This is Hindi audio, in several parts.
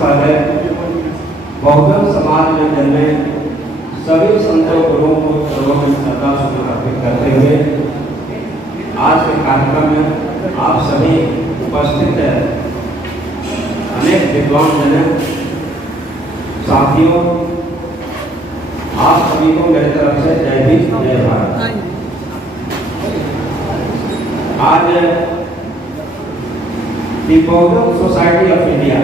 पहले बहुजन समाज में जन्मे सभी संतों गुरुओं को चरणों में श्रद्धासुमन अर्पित करते हुए आज के कार्यक्रम में आप सभी उपस्थित हैं। अनेक विद्वान जन साथियों, आप सभी को मेरी तरफ से जय हिंद जय भारत। आज दी बहुजन सोसाइटी ऑफ इंडिया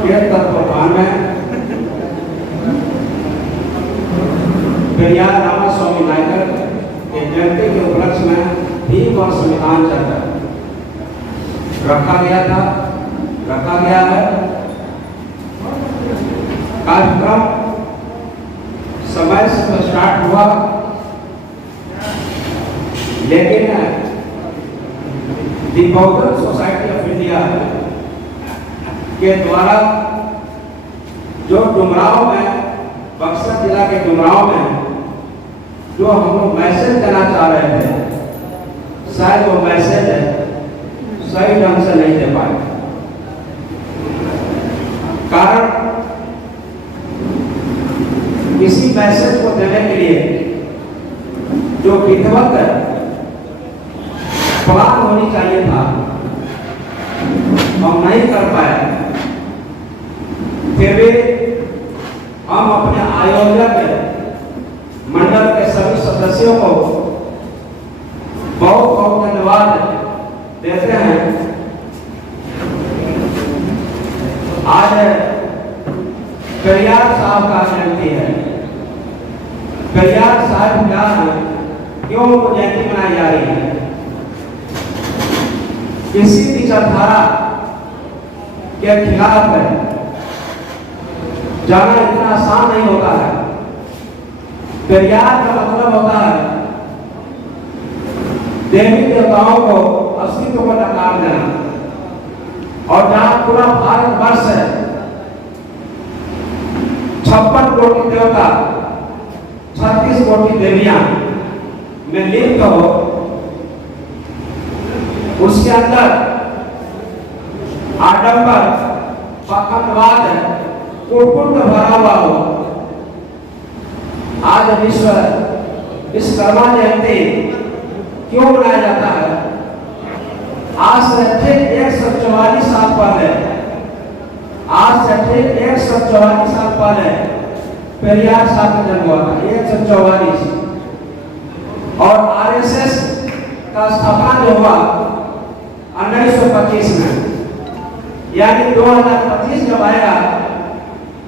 के तत्वावधान में पेरियार रामा स्वामी नायकर के जयंती के उपलक्ष्य में भीम और संविधान चर्चा रखा गया है। कार्यक्रम समय से स्टार्ट हुआ, लेकिन दी बहुजन सोसाइटी ऑफ इंडिया के द्वारा जो डुमराव में, बक्सर जिला के डुमराव में जो हम लोग मैसेज देना चाह रहे थे, शायद वो मैसेज सही ढंग से नहीं दे पाए। कारण किसी मैसेज को देने के लिए जो विधिवत प्लान होनी चाहिए था, हम नहीं कर पाए। फिर भी हम अपने आयोजक मंडल के सभी सदस्यों को बहुत बहुत धन्यवाद देते हैं। आज पेरियार साहब का जयंती है। पेरियार साहब क्या है, क्यों उनको जयंती मनाई जा रही है? किसी विचारधारा के खिलाफ जाना इतना आसान नहीं होता है। पेरियार का मतलब होता है देवी देवताओं को अस्तित्व को नकार देना। और जहां पूरा भारतवर्ष है, 56 कोटि देवता, 36 कोटि देवियां में लिप्त हो, उसके अंदर आडंबर, पाखंडवाद, कुटुंब भरा हुआ हो। आज विश्वकर्मा जयंती क्यों मनाया जाता है? आज से ठीक 144 साल पहले, पेरियार साहब का जन्म हुआ था। 144। और आरएसएस का स्थापना जो हुआ 1925 में, यानी 2025 जब आएगा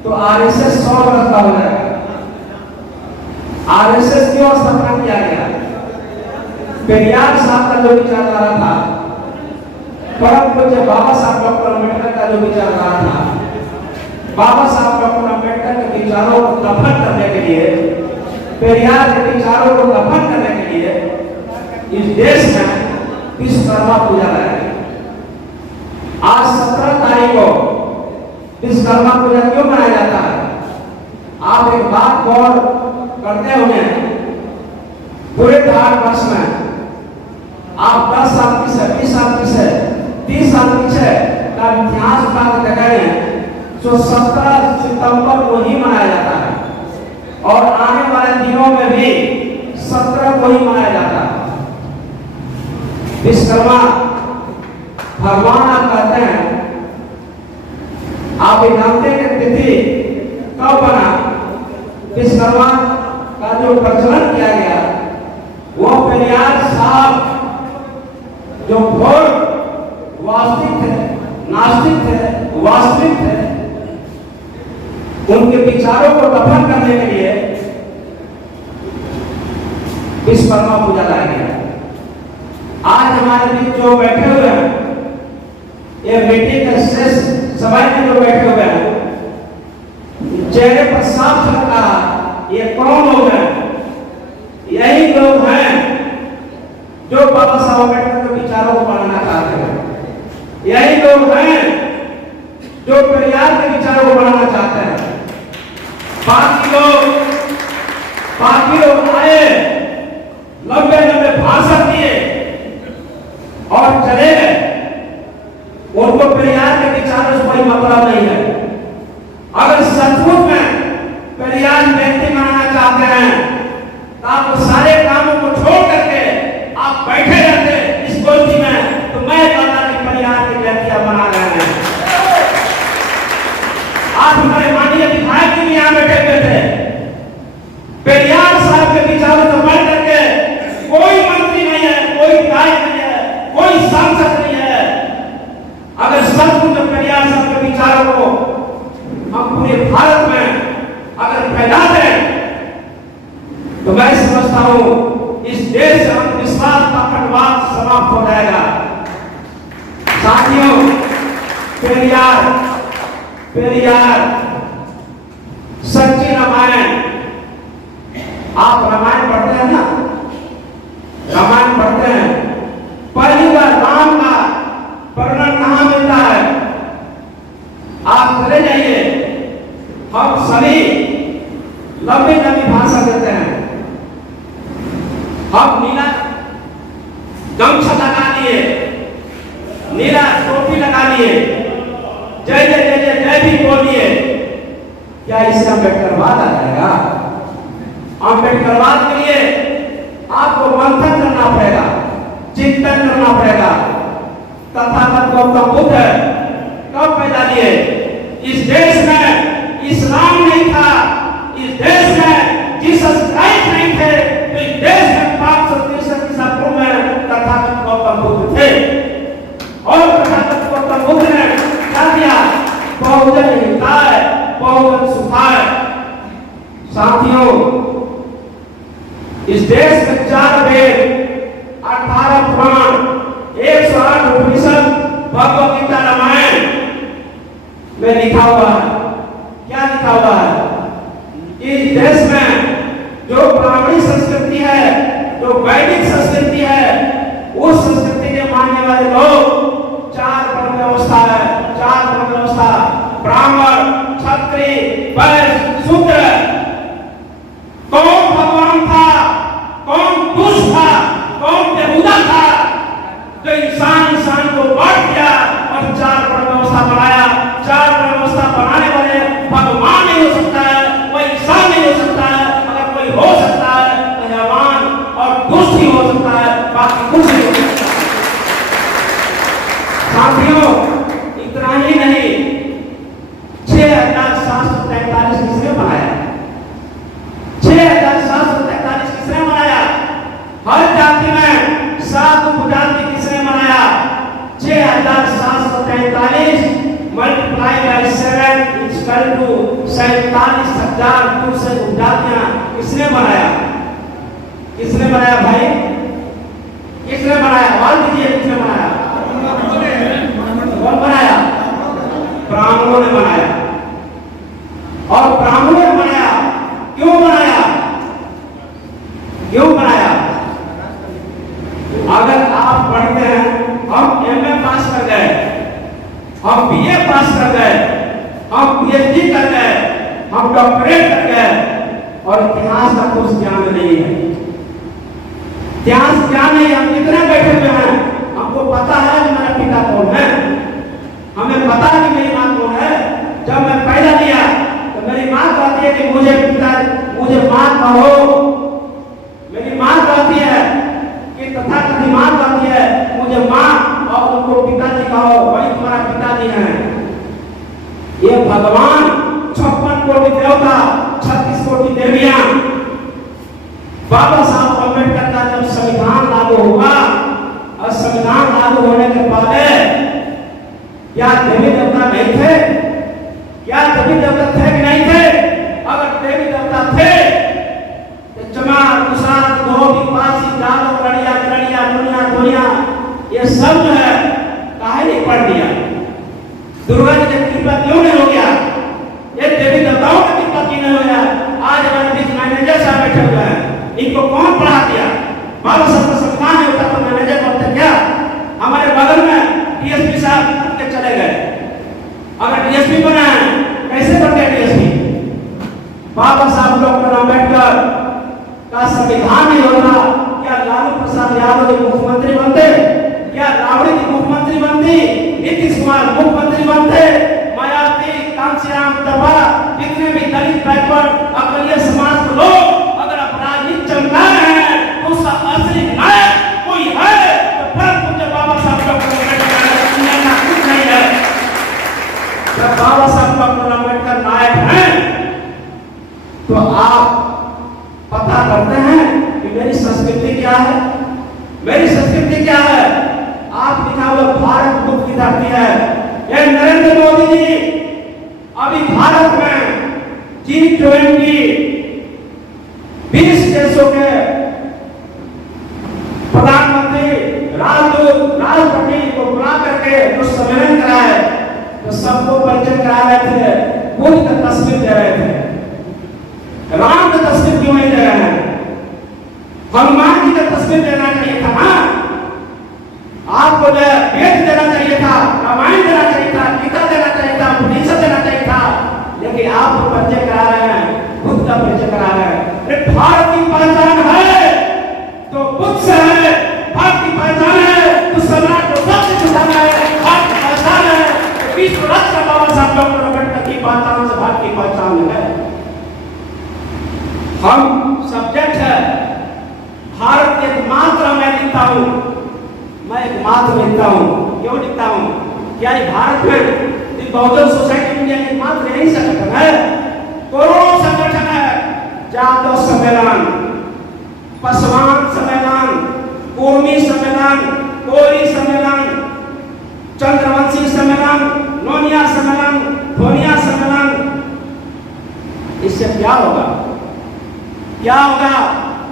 तो आरएसएस 100 वर्ष का हो जाएगा। आरएसएस क्यों स्थापना किया गया? पेरियार साहब का जो विचारधारा था, परम पूज्य बाबा साहब डॉक्टर अम्बेडकर का जो विचारधारा था, बाबा साहब डॉक्टर अम्बेडकर के विचारों को दफन करने के लिए, पेरियार के विचारों को दफन करने के लिए इस देश में विश्वकर्मा पूजा लगाई। आज 17 तारीख को विश्वकर्मा पूजा क्यों मनाया जाता है? आप एक बात गौर करते होंगे, पूरे भारतवर्ष में आप 10 साल पीछे, 20 साल पीछे, 30 साल पीछे का इतिहास उठा के देखें जो 17 सितंबर को ही मनाया जाता है। और आने वाले दिनों में भी 17 को ही मनाया जाता है। विश्वकर्मा भगवान आप कहते हैं, आप जानते हैं तिथि कब बना? विश्वकर्मा का जो प्रचलन किया गया वो पेरियार साहब जो घोर वास्तविक थे, नास्तिक थे, वास्तविक थे, उनके विचारों को दफन करने के लिए विश्वकर्मा पूजा लाया गया। आज हमारे बीच जो बैठे हुए हैं, ये मीटिंग के शेष सभा में जो बैठे हुए हैं, चेहरे पर साफ झलका ये कौन लोग हैं? यही लोग हैं जो बाबा साहब अम्बेडकर के विचारों को पढ़ना चाहते हैं। यही लोग हैं जो पेरियार के विचारों को पढ़ना चाहते हैं। बाकी लोग आए, लंबे भाषण दिए और चले गए। उनको पेरियार के विचारों से कोई मतलब हूं इस देश से अंधविश्वास का खंडवाद समाप्त हो जाएगा। साथियों, पेरियार सच्ची रामायण, आप रामायण पढ़ते हैं ना, रामायण पढ़ते हैं, पहली बार राम का वर्णन कहां मिलता है? आप चले जाइए, हम सभी लंबी लंबी भाषा देते हैं, हम नीला गमछा लगा लिए, नीला टोपी लगा लिए, जय जय जय जय जय भी बोलिए, क्या इससे अम्बेडकरवाद आ जाएगा? अम्बेडकरवाद के लिए आपको मंथन करना पड़ेगा, चिंतन करना पड़ेगा। तथागत गौतम बुद्ध कब पैदा लिए? इस देश में इस्लाम नहीं था, इस देश में जीसस क्राइस्ट नहीं थे, तो इस देश में 563 ईसा पूर्व में तथागत गौतम बुद्ध थे। और तथागत गौतम बुद्ध ने क्या किया? बहुजन हिताय बहुजन सुखाय। साथियों, इस देश में 4 वेद, 18 पुराण, 108 उपनिषद, भगवद गीता, रामायण में लिखा हुआ है। क्या लिखा हुआ है? इस देश में जो ब्राह्मणी संस्कृति है, जो वैदिक संस्कृति है, उस संस्कृति के मानने वाले लोग 4 वर्ण व्यवस्था है, 4 वर्ण व्यवस्था, ब्राह्मण, क्षत्रिय, वैश्य, शूद्र। कौन भगवान था, कौन दुष्ट था, कौन बेहुदा था, जो इंसान को बांट दिया और 4 वर्ण व्यवस्था बनाया? 4 वर्ण व्यवस्था बनाने वाले भगवान नहीं हो सकता है, कोई इंसान नहीं हो सकता है। अगर कोई हो सकता है तो हैवान और दुष्ट ही हो सकता है, बाकी कुछ नहीं हो सकता। साथियों, इतना ही नहीं, 6743 किसने बनाया? 6743 किसने बनाया? हर जाति में 7 उपजाति किसने बनाया? 6743 मल्टीप्लाई बाय 7 इक्वल टू 47,200 उपजातियां किसने बनाया? किसने बनाया भाई? किसने बनाया? आवाज दीजिए, किसने बनाया? कौन बनाया? ब्राह्मणों ने बनाया। और ब्राह्मणों ने बनाया, क्यों बनाया? क्यों बनाया? अगर आप पढ़ते हैं, हम एमए पास कर गए, हम बीए पास कर गए, हम पीएचडी कर गए, हम डॉक्टरेट कर गए, और इतिहास का कुछ ज्ञान नहीं है। इतिहास ज्ञान नहीं, हम कितने बैठे हुए हैं, हमको पता है कि मेरा पिता कौन है, हमें पता है कि मेरी माँ कौन है। जब मैं पैदा लिया तो मेरी माँ कहती है कि मुझे माँ कहो। मेरी माँ कहती है कि तथाकथित माँ कहती है मुझे माँ, और उनको पिताजी कहो, वही तुम्हारा पिताजी है। ये भगवान, 56 कोटि देवता, 36 कोटि देवियां। बाबा साहब अम्बेडकर का जब संविधान लागू हुआ, और संविधान लागू होने के बाद क्या देवी देवता नहीं थे? क्या देवी देवता थे कि नहीं थे? अगर देवी देवता थे तो चमार, कुशार, धोबी, पासी, जादव, लड़िया, गड़िया, दुनिया, दुनिया, ये सब जो है काहे नहीं पढ़ दिया? दुर्गा जी की कृपा क्यों नहीं हो गया? ये देवी देवताओं की कृपा क्यों नहीं हो गया? आज हमारे बीच मैनेजर साहब बैठे हुए हैं, इनको कौन पढ़ा दिया? बाबा साहब का सम्मान नहीं होता तो मैनेजर बनते क्या? हमारे बगल में डीएसपी साहब के चले गए, अगर डीएसपी बना है, कैसे बन गए डीएसपी? बाबा साहब डॉक्टर अम्बेडकर का संविधान नहीं होता, क्या लालू प्रसाद यादव जी मुख्यमंत्री बनते? क्या राबड़ी जी मुख्यमंत्री बनती? नीतीश कुमार मुख्यमंत्री बनते? मायावती, कांशीराम दबा, जितने भी दलित, बैकवर्ड, अकलियत समाज के लोग अगर अपराधी चमका रहे हैं, तो उसका असली नायक कोई है तो फिर मुझे बाबा साहब डॉक्टर अम्बेडकर दुनिया कुछ नहीं है। जब बाबा साहब डॉक्टर अम्बेडकर नायक हैं, तो आप पता करते हैं कि मेरी संस्कृति क्या है? मेरी संस्कृति क्या है? आप लिखा हुआ भारत बुद्ध की धरती है। ये नरेंद्र मोदी जी अभी भारत में G20 20 देशों के सबको परिचय करा रहे थे, बुद्ध का तस्वीर दे रहे थे, राम का तस्वीर क्यों नहीं दे रहे हैं? हनुमान जी का तस्वीर देना चाहिए था ना, आपको जो वेद देना चाहिए था, रामायण देना चाहिए था, गीता देना चाहिए था, उपनिषद देना चाहिए था, लेकिन आप तो परिचय करा रहे हैं, बुद्ध का परिचय करा रहे हैं। भारत की पहचान है तो बुद्ध से है, भारत की पहचान है तो सम्राट को सबसे जुटाना है, भारत की पहचान है तो विश्व रत्न बाबा साहब डॉक्टर अम्बेडकर की पहचान से भारत की पहचान है। हम सब्जेक्ट है, भारत एक मात्र मैं लिखता हूँ, मैं एक मात्र लिखता हूँ। क्यों लिखता हूँ? क्या ये भारत में बहुजन सोसाइटी इंडिया एक मात्र यही संगठन है? करोड़ों संगठन है, जादव सम्मेलन, पासवान सम्मेलन, कुर्मी सम्मेलन, कोरी सम्मेलन, चंद्रवंशी सम्मेलन, नोनिया सम्मेलन, धोनिया सम्मेलन। इससे क्या होगा? क्या होगा?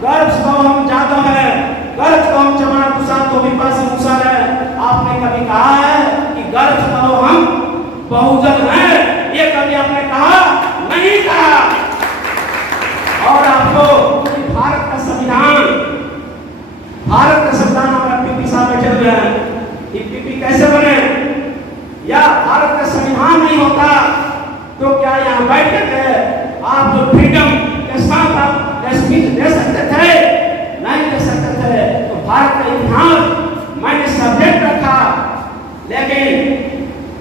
गर्व से हम जादव है, गर्व से हम चमार प्रसाद तो विपासी मुसर है। आपने कभी कहा है कि गर्व से हम बहुजन है? ये कभी आपने कहा? नहीं कहा। और आपको भारत का संविधान हमारा पीपी साहब बैठे हुए हैं, ये पीपी कैसे बने? या भारत का संविधान नहीं होता तो क्या यहाँ बैठ के आप जो फ्रीडम के साथ आप स्पीच दे सकते थे? नहीं दे सकते थे। तो भारत का इतिहास मैंने सब्जेक्ट रखा, लेकिन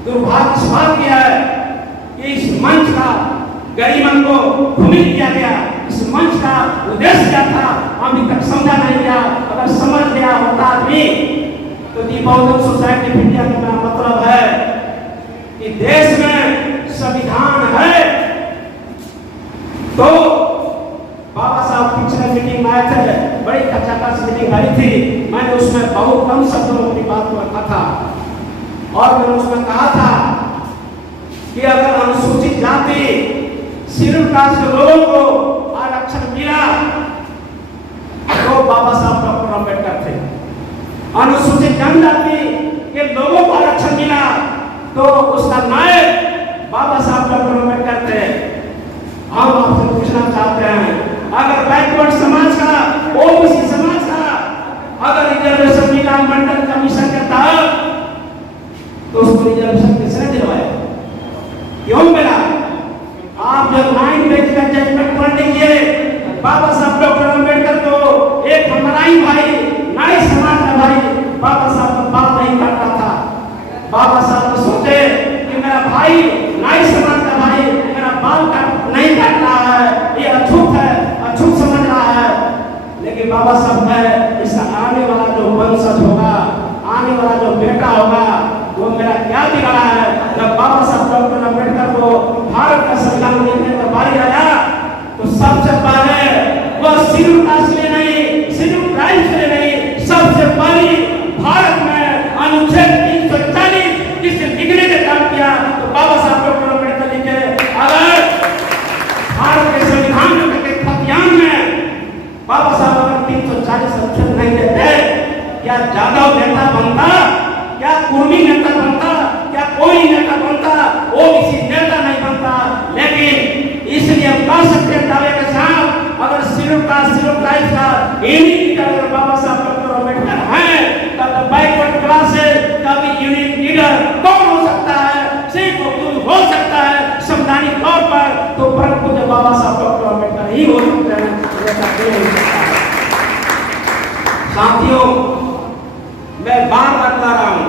दुर्भाग्य इस बात की है कि इस मंच का गरिमा को भूमित किया गया। इस मंच का उद्देश्य क्या था अभी तक समझा नहीं गया। अगर समझ गया होता भी तो दी बहुजन सोसाइटी ऑफ इंडिया का मतलब है कि देश में संविधान है। तो बाबा साहब पिछले मीटिंग में आए थे, बड़ी खचाखच मीटिंग आई थी, मैंने उसमें बहुत कम शब्दों में अपनी बात को रखा था और मैंने उसमें कहा था कि अगर अनुसूचित जाति शेड्यूल कास्ट के लोगों को आरक्षण मिला तो बाबा साहब डॉक्टर अम्बेडकर थे। अनुसूचित जनजाति के लोगों को आरक्षण मिला तो उसका नायक बाबा साहब डॉक्टर अम्बेडकर थे। हम आपसे पूछना चाहते हैं, अगर बैकवर्ड समाज का, ओबीसी समाज का अगर रिजर्वेशन मिला मंडल कमीशन के तहत तो उसको रिजर्वेशन किसने दिलवाया? क्यों मिला? आप जब 9 पेज का जजमेंट पढ़ लीजिए, बाबा साहब डॉक्टर अम्बेडकर को एक हमारा ही भाई, नाई समाज का भाई बाबा साहब का बात नहीं करता था। बाबा साहब तो सोचे कि मेरा भाई नाई समाज का भाई मेरा बाल नहीं काट रहा है, ये अछूत है, अछूत समझ रहा है। लेकिन बाबा साहब ने इसका आने वाला जो वंशज होगा, आने वाला जो बेटा होगा, वो मेरा क्या बिगाड़ा है? जब बाबा साहब डॉक्टर अम्बेडकर को भारत का संविधान लिखने का बारी आया तो सबसे पहले वो शेड्यूल कास्ट के नहीं, शेड्यूल ट्राइब्स के नहीं, सबसे पहले भारत में अनुच्छेद 340 जिसे लिखने का काम किया तो बाबा साहब डॉक्टर अम्बेडकर लिखे। अगर भारत के संविधान के खतियान में बाबा साहब अगर 340 अक्षर नहीं देते, क्या जादव नेता बनता? क्या कुर्मी नेता बनता? क्या कोई नेता बनता? वो किसी नेता नहीं बनता। लेकिन इसलिए हम कह सकते हैं दावे के साथ, अगर शेड्यूल कास्ट, शेड्यूल ट्राइब्स का अगर बाबा साहब डॉक्टर अम्बेडकर हैं तब बैकवर्ड क्लासेस का भी यूनिट लीडर कौन हो सकता है? सिर्फ हो सकता है संवैधानिक तौर पर तो परम पूज्य बाबा साहब डॉक्टर अम्बेडकर ही हो सकते हैं। साथियों, मैं बार बार बता रहा हूं,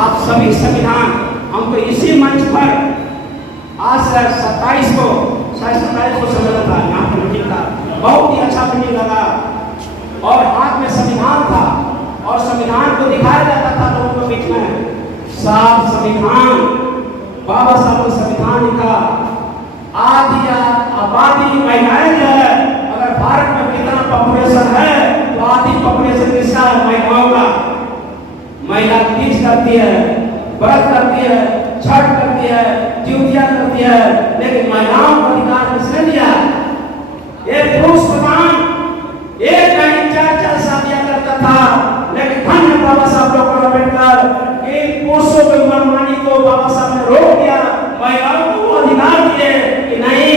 आप सभी संविधान हमको इसी मंच पर आज 27 को सम्मेलन था, यहाँ पर मीटिंग था, बहुत ही अच्छा मीटिंग लगा और हाथ में संविधान था और संविधान को दिखाया जाता था लोगों के बीच में। साफ संविधान, बाबा साहब ने संविधान लिखा, आधी आबादी महिलाएं जो है, अगर भारत में कितना पॉपुलेशन है तो आधी पॉपुलेशन किसका है? महिलाओं का। महिला तीज करती है, व्रत करती है, छठ करती है, जिउतिया करती है, लेकिन महिलाओं को अधिकार किसने दिया? एक पुरुष प्रधान एक नहीं 4 शादियां करता था, लेकिन धन्य बाबा साहब डॉक्टर अम्बेडकर इन पुरुषों की मनमानी को बाबा साहब ने ने रोक दिया, महिलाओं को अधिकार दिए कि नहीं,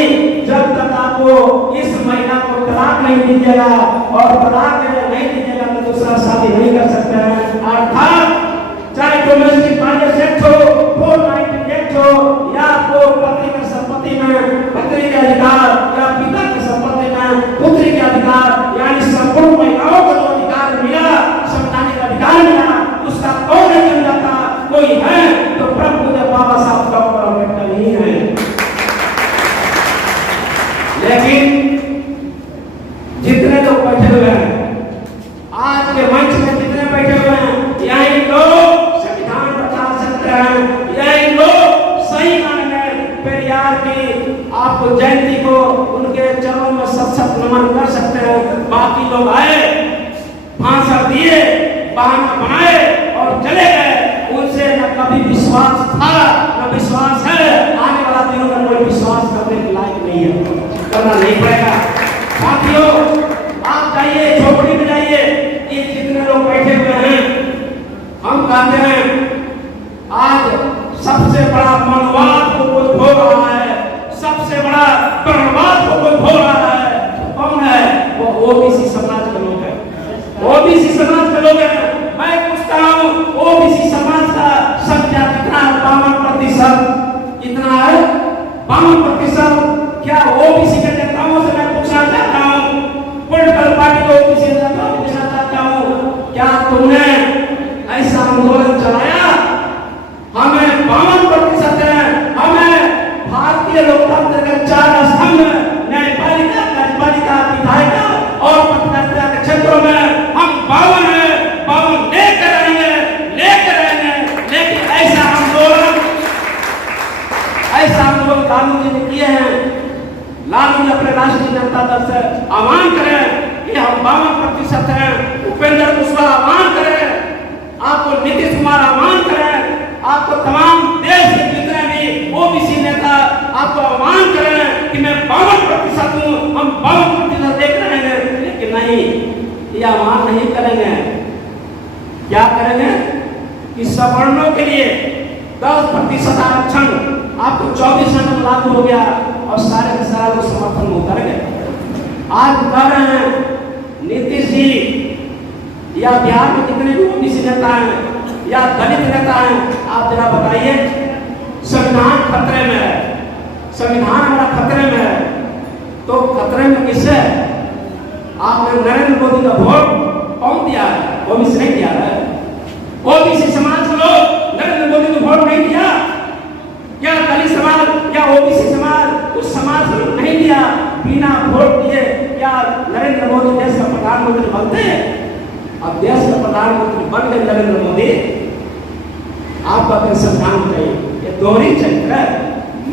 जब तक आपको इस महिला को तलाक नहीं दीजिएगा और तलाक नहीं दीजिएगा तो दूसरा शादी नहीं कर सकते हैं। अर्थात चाहे डोमेस्टिक वायलेंस एक्ट हो, 490 एक्ट हो, या आपको पति की संपत्ति में पत्नी के अधिकार या पिता की संपत्ति में पुत्री के अधिकार, यानी संपूर्ण महिलाओं को जो अधिकार मिला, संवैधानिक अधिकार मिला, उसका कौन नहीं मिल जाता? कोई है तो प्रभु पूज्य बाबा साहब डॉक्टर अम्बेडकर ही है। लेकिन जितने लोग बैठे हुए हैं आज के मंच में, जितने बैठे हुए हैं, यही लोग संविधान बचा सकते हैं, यही लोग सही माने में पेरियार की आपको जयंती को उनके चरणों में सत नमन कर सकते हैं। बाकी लोग आए, भाषण दिए, बहाना बनाए और चले गए। उनसे न कभी विश्वास था न विश्वास है, आने वाला दिनों में कोई विश्वास करने के लायक नहीं है, करना नहीं पड़ेगा। साथियों, आप जाइए, झोपड़ी में जाइए, ये जितने लोग बैठे हुए हैं, हम कहते हैं आज सबसे बड़ा मनवाद को कोई धो रहा है, सबसे बड़ा कर्मवाद को कोई धो रहा है। कौन है वो? ओबीसी समाज के लोग हैं, ओबीसी समाज के लोग हैं। मैं पूछता हूँ, ओबीसी समाज का संख्या कितना है? 52%। कितना है? 52%। क्या ओबीसी के नेताओं से मैं पूछना चाहता हूँ, पॉलिटिकल पार्टी को ओबीसी नेताओं को पूछना चाहता हूँ, क्या तुमने ऐसा आंदोलन चलाया? हमें 52% है, हमें भारतीय लोकतंत्र के 4 स्तंभ, न्यायपालिका, कार्यपालिका, विधायिका और पत्रकारिता के क्षेत्रों में हम 52 है, 52 लेकर रहेंगे। लेकिन ऐसा आंदोलन लालू जी ने किए हैं। लालू जी अपने राष्ट्रीय जनता दल से आह्वान करें कि हम 52% हैं, उपेंद्र कुशवाहा आह्वान करें, आपको नीतीश कुमार आह्वान करें, आपको तमाम देश के जितने भी ओबीसी नेता आपको आह्वान करें कि मैं 52% हूँ, हम 52% देख रहे हैं। लेकिन नहीं, ये आह्वान नहीं करेंगे। क्या करेंगे कि सवर्णों के लिए 10% आरक्षण आपको 24 घंटे में लागू हो गया और सारे के सारे लोग समर्थन में उतर गए। आज कह रहे हैं नीतीश जी या बिहार में जितने भी ओबीसी नेता हैं या दलित नेता हैं, आप जरा बताइए, संविधान खतरे में है, संविधान हमारा खतरे में है, तो खतरे में किससे? आपने नरेंद्र मोदी का वोट कौन दिया है? ओबीसी नहीं दिया है। ओबीसी समाज के लोग नरेंद्र मोदी को वोट नहीं दिया क्या? दलित समाज या ओबीसी समाज उस समाज को नहीं दिया? बिना वोट दिए क्या नरेंद्र मोदी देश का प्रधानमंत्री बनते हैं? अब देश का प्रधानमंत्री बन गए नरेंद्र मोदी, आपका अपने संविधान चाहिए, ये दोहरी चरित्र है।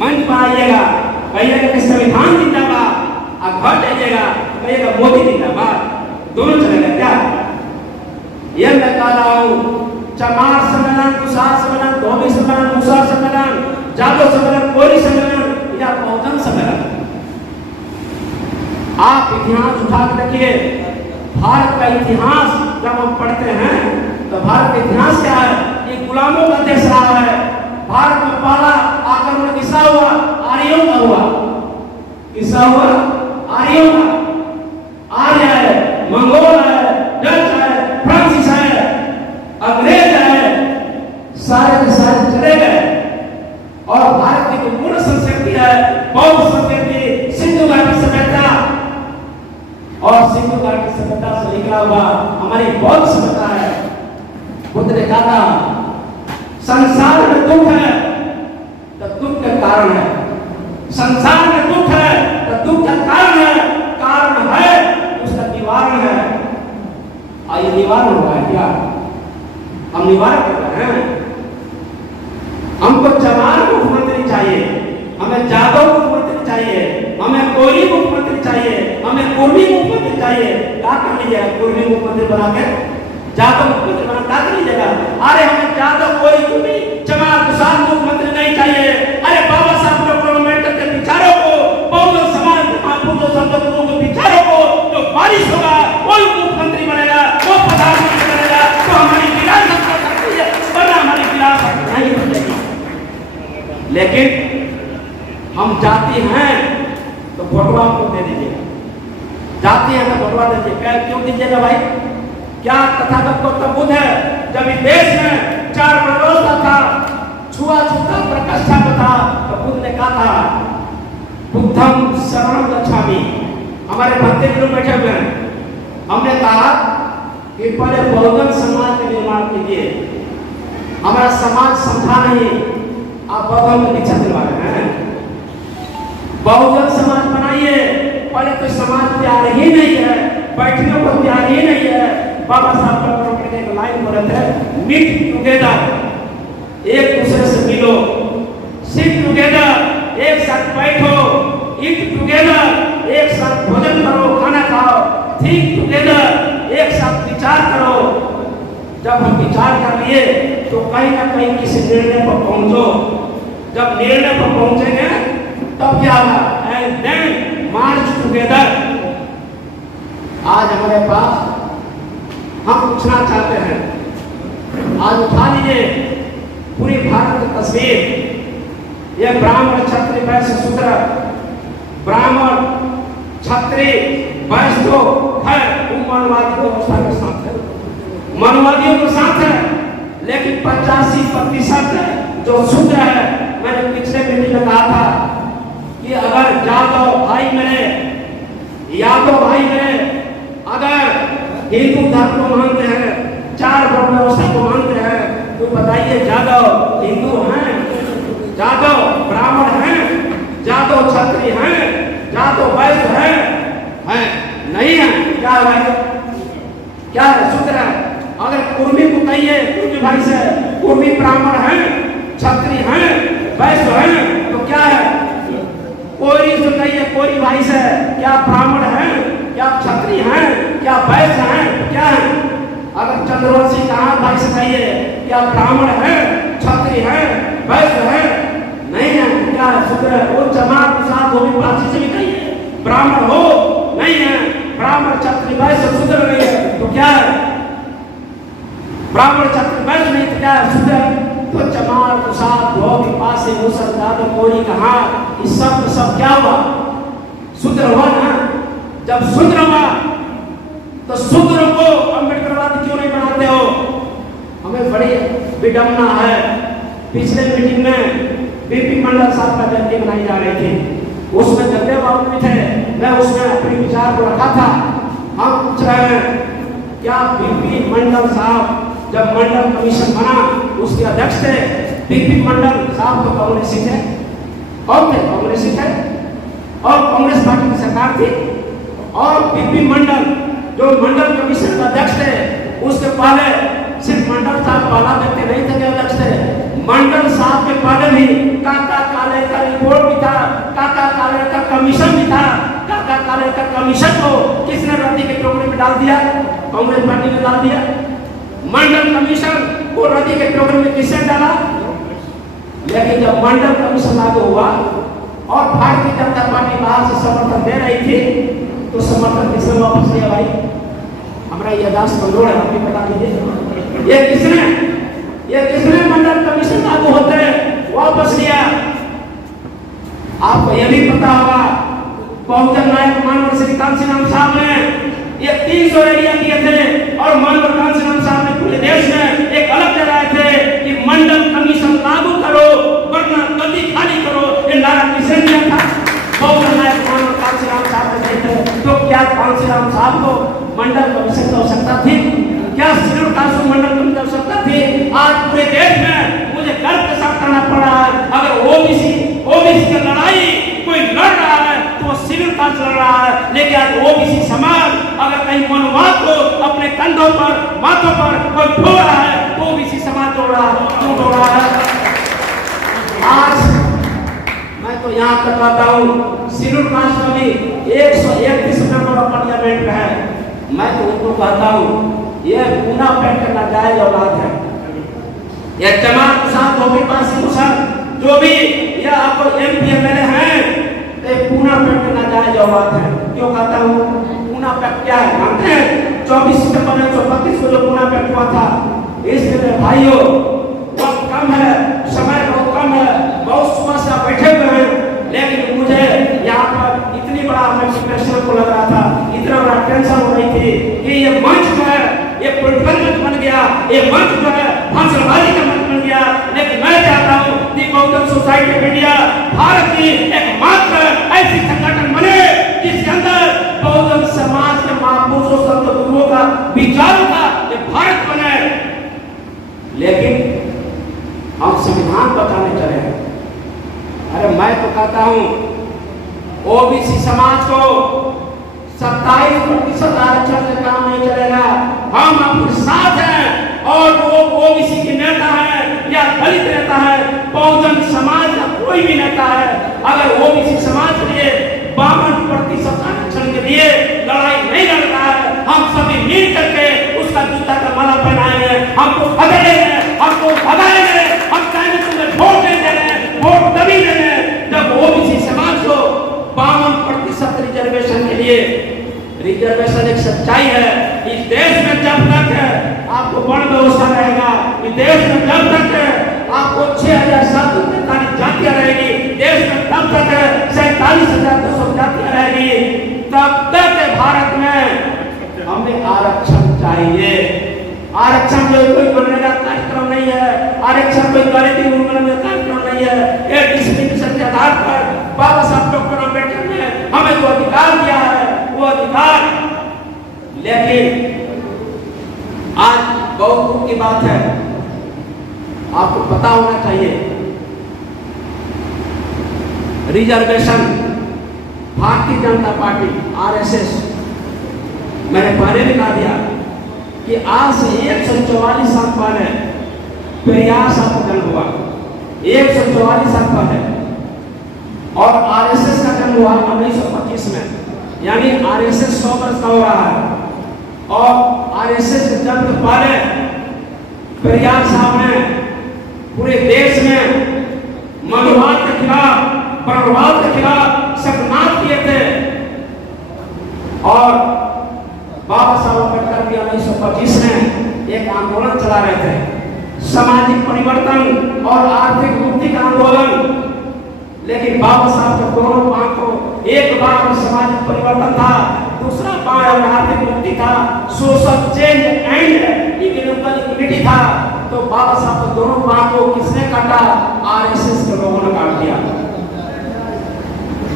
मंच पर आइएगा, कहिएगा कि संविधान जिंदाबाद, और घर जाइएगा कहिएगा मोदी जिंदाबाद, दोनों चलेगा क्या? ये मैं कह रहा हूँ, चमार सम्मेलन, तुषार सम्मेलन, धोबी सम्मेलन, मुसहर सम्मेलन, जादव सम्मेलन, कोरी सम्मेलन या बहुजन सम्मेलन, आप इतिहास उठा के देखिए। भारत का इतिहास जब हम पढ़ते हैं तो भारत का इतिहास क्या है? ये गुलामों का देश रहा है। भारत में पहला आक्रमण किसका हुआ? आर्यों का हुआ। किसका हुआ? आर्यों का। आर्य है, मंगोल है, डच है, फ्रांसीस है, अंग्रेज है, सारे के सारे चले गए और भारत की पूर्ण संस्कृति है बौद्ध संस्कृति, सिंधु घाटी सभ्यता, और सिंधु घाटी सभ्यता से निकला हुआ हमारी बौद्ध सभ्यता है। बुद्ध ने कहा संसार में दुख है तो दुख का कारण है, संसार में दुख है तो दुख का कारण है, कारण है उसका निवारण है। आइए निवारण होगा है क्या? हम निवारण कर रहे हैं। हमको चमार मुख्यमंत्री चाहिए, हमें जादव मुख्यमंत्री चाहिए, हमें कोरी मुख्यमंत्री चाहिए, हमें कुर्मी मुख्यमंत्री चाहिए। क्या कर लीजिएगा? कुर्मी मुख्यमंत्री बना के जादव मुख्यमंत्री बना क्या कर लीजिएगा? अरे हमें जादव, कोरी, कुर्मी, चमार, तुषार मुख्यमंत्री नहीं चाहिए। अरे बाबा साहब डॉक्टर अम्बेडकर के विचारों को, बहुजन समाज के महापुरुषों संतों के विचारों को जो बारिश होगा वही मुख्यमंत्री बनेगा, वो प्रधानमंत्री बनेगा, तो हमारी विरासत हो सकती है, वरना हमारी विरासत नहीं बनेगी। लेकिन हम जाति हैं तो वोटवा हमको दे दीजिएगा, जाति हैं तो वोटवा दे दीजिएगा। क्यों दीजिएगा भाई? क्या तथागत गौतम बुद्ध है जब इस देश में 4 व्यवस्था था, छुआछूत था, प्रकाष्ठा था, तो बुद्ध ने कहा था बुद्धम शरणं गच्छामि। हमारे भक्ति भी लोग बैठे हुए हैं, हमने कहा कि पहले बहुजन समाज का निर्माण कीजिए। हमारा समाज समझा नहीं, आप बहुजन में दीक्षा दिलवा रहे हैं। बहुजन समाज बनाइए, पहले तो समाज तैयार ही नहीं है, बैठने को तैयार ही नहीं है। बाबा साहब का एक लाइन बोले थे, मीट टुगेदर, एक दूसरे से मिलो, सिट टुगेदर, एक साथ बैठो, ईट टुगेदर, एक साथ भोजन करो, खाना खाओ, थिंक टुगेदर, एक साथ विचार करो। जब हम विचार कर लिए तो कहीं ना कहीं किसी निर्णय पर पहुंचो। जब निर्णय पर पहुंचेंगे तब क्या होगा? And then march together. आज हमारे पास हम पूछना चाहते हैं, आज उठा लीजिए पूरी भारत की तस्वीर। यह ब्राह्मण क्षत्रिय वैश्य शूद्र, ब्राह्मण क्षत्रिय वैश्य तो है मनवादी व्यवस्था के साथ है, मनवादियों के साथ है, लेकिन 85% जो शूद्र है। मैंने पिछले मीटिंग में कहा था कि अगर यादव भाई मेरे, यादव भाई मेरे अगर हिंदू धर्म को मानते हैं, 4 वर्ण व्यवस्था को मानते हैं, तो बताइए यादव हिंदू हैं, यादव ब्राह्मण हैं, यादव क्षत्रिय हैं, यादव वैश्य हैं? नहीं है। क्या है भाई? क्या है? शूद्र है। अगर कुर्मी को कहिए, कुर्मी भाई से, कुर्मी ब्राह्मण हैं, क्षत्रिय हैं, वैश्य हैं, तो क्या है? कोरी से कहिए, कोरी भाई से, क्या ब्राह्मण हैं, क्या क्षत्रिय हैं, क्या वैश्य हैं, क्या है? अगर चंद्रवंशी कहाँ भाई से कहिए, क्या ब्राह्मण हैं, क्षत्रिय हैं, वैश्य हैं? नहीं है। क्या है? शूद्र है। वो जमात के साथ हो भी पासी से भी कहिए ब्राह्मण हो, नहीं है। ब्राह्मण क्षत्रिय वैश्य शूद्र नहीं है, तो क्या है? ब्राह्मण क्षत्रिय वैश्य नहीं तो क्या है? शूद्र। तो चमार प्रसाद भोग पासे मुसर दादो कोरी कहा, इस सब क्या हुआ? शूद्र हुआ ना। जब शूद्र हुआ तो शूद्र को अम्बेडकरवादी क्यों नहीं बनाते हो? हमें बड़ी विडंबना है। पिछले मीटिंग में बीपी मंडल साहब का जयंती मनाई जा रही थी, उसमें जगदेव बाबू भी थे, मैं उसमें अपने विचार को रखा था। हम पूछ रहे हैं क्या बीपी मंडल साहब जब मंडल कमीशन बना उसके अध्यक्ष थे? बीपी मंडल साहब तो कांग्रेसी थे, और थे कांग्रेसी थे, और कांग्रेस पार्टी की सरकार थी। और बीपी मंडल जो मंडल कमीशन का अध्यक्ष थे, उसके पहले सिर्फ मंडल साहब पहला व्यक्ति नहीं थे अध्यक्ष थे, मंडल साहब के पहले भी काका काले का रिपोर्ट भी था, काका काले का कमीशन भी था। काका काले का कमीशन को किसने रद्दी के टोकरे में डाल दिया? कांग्रेस पार्टी ने डाल दिया। मंडल कमीशन को रद्दी के टोकरे में किसने डाला? लेकिन जब मंडल कमीशन लागू हुआ और भारतीय जनता पार्टी बाहर से समर्थन दे रही थी, तो समर्थन किसने वापस लिया भाई? हमारा यादाश्त कमजोर है, आप भी बता दीजिए। ये किसने मंडल कमीशन लागू होते वापस लिया? आपको यह भी पता होगा, बहुजन नायक मानवर श्री कांशीराम साहब ने ये 300 एरिया दिए थे, और मानवर कांशीराम साहब ने पूरे देश में एक अलग जगह थे कि मंडल कमीशन लागू करो वरना गद्दी खाली करो। ये नारा किसने दिया था? बहुजन नायक मानवर कांशीराम साहब ने दिए थे। तो क्या कांशीराम साहब को मंडल कमीशन की आवश्यकता थी? क्या शेड्यूल कास्ट को मंडल कमीशन की आवश्यकता थी? आज पूरे देश में मुझे गर्व के साथ करना पड़ रहा है, अगर ओबीसी की लड़ाई कोई लड़ रहा है तो वो शेड्यूल कास्ट लड़ रहा है। लेकिन आज ओबीसी समाज अगर कहीं मनोवाद को अपने कंधों पर, माथों पर कोई ढो रहा है, तो ओबीसी समाज तोड़ रहा है, क्यों तोड़ रहा है? आज मैं तो यहाँ तक कहता हूँ, शेड्यूल कास्ट का भी 131 नंबर पार्लियामेंट में है। मैं तो उनको कहता हूँ ये पूना पेट करना जायज औलाद है। ये जमात प्रसाद धोबी पासी मुसर जो भी या आपको एमपी एमएलए हैं, ये पूना पेट करना जायज औलाद है। क्यों कहता हूँ? पूना पेट क्या है मानते हैं? 24 सितंबर 1932 को जो पूना पेट हुआ था, इसमें भाइयों वक्त कम है, समय बहुत कम है, बहुत गया, ये मंच जो है भाषणबाजी का मंच बन गया। लेकिन मैं चाहता हूँ कि बहुजन सोसाइटी ऑफ इंडिया भारत की एकमात्र ऐसी संगठन बने जिसके अंदर बहुजन समाज के महापुरुषों संत गुरुओं का विचारों का एक भारत बने। लेकिन हम संविधान बताने चले हैं। अरे मैं तो कहता हूँ ओबीसी समाज को 27% आरक्षण से काम नहीं चलेगा। हम आपके साथ हैं और वो ओबीसी के नेता है या दलित नेता है, बहुजन समाज का कोई भी नेता है, अगर ओबीसी समाज के लिए 52% आरक्षण के लिए लड़ाई नहीं लड़ रहा है, हम सभी मिल करके उसका जूता का माला पहनाएंगे, हमको खदेड़ेंगे, हमको भगाएंगे। हम कहेंगे तुम्हें वोट नहीं दे रहे, वोट तभी देंगे जब ओबीसी समाज को 52% रिजर्वेशन के लिए। रिजर्वेशन एक सच्चाई है। इस देश में जब तक आपको वर्ण व्यवस्था रहेगा, इस देश में जब तक आपको 6,743 जातियां रहेगी, देश में तब तक 47,200 जातियां रहेगी, तब तक भारत में हमें आरक्षण चाहिए। आरक्षण कोई मनरेगा कार्यक्रम नहीं है, आरक्षण कोई गरीबी उन्मूलन का कार्यक्रम नहीं है। ये डिस्क्रिमिनेशन के आधार पर बाबा साहब डॉक्टर अम्बेडकर ने हमें जो अधिकार दिया है वो अधिकार। लेकिन आज बहुत दुख की बात है, आपको पता होना चाहिए reservation Bharatiya Janata party RSS, मैंने पहले भी कहा दिया कि आज से 144 साल पहले पेरियार साहब का जन्म हुआ, 144 साल पहले, और आरएसएस का जन्म हुआ 1925 में, यानी आरएसएस 100 वर्ष का हो रहा है। और आरएसएस के जन्म से पहले पेरियार साहब ने पूरे देश में मनुवाद के खिलाफ, वर्णवाद के खिलाफ संघर्ष किए थे। और बाबा साहब अम्बेडकर भी 1925 में एक आंदोलन चला रहे थे, सामाजिक परिवर्तन और आर्थिक मुक्ति का आंदोलन। लेकिन बाबा साहब के दोनों बात को, एक बार सामाजिक परिवर्तन था, दूसरा बार आर्थिक मुक्ति था, social change and economical equity था। तो बाबा साहब के दोनों बात को किसने काटा? आरएसएस के लोगों ने काट दिया।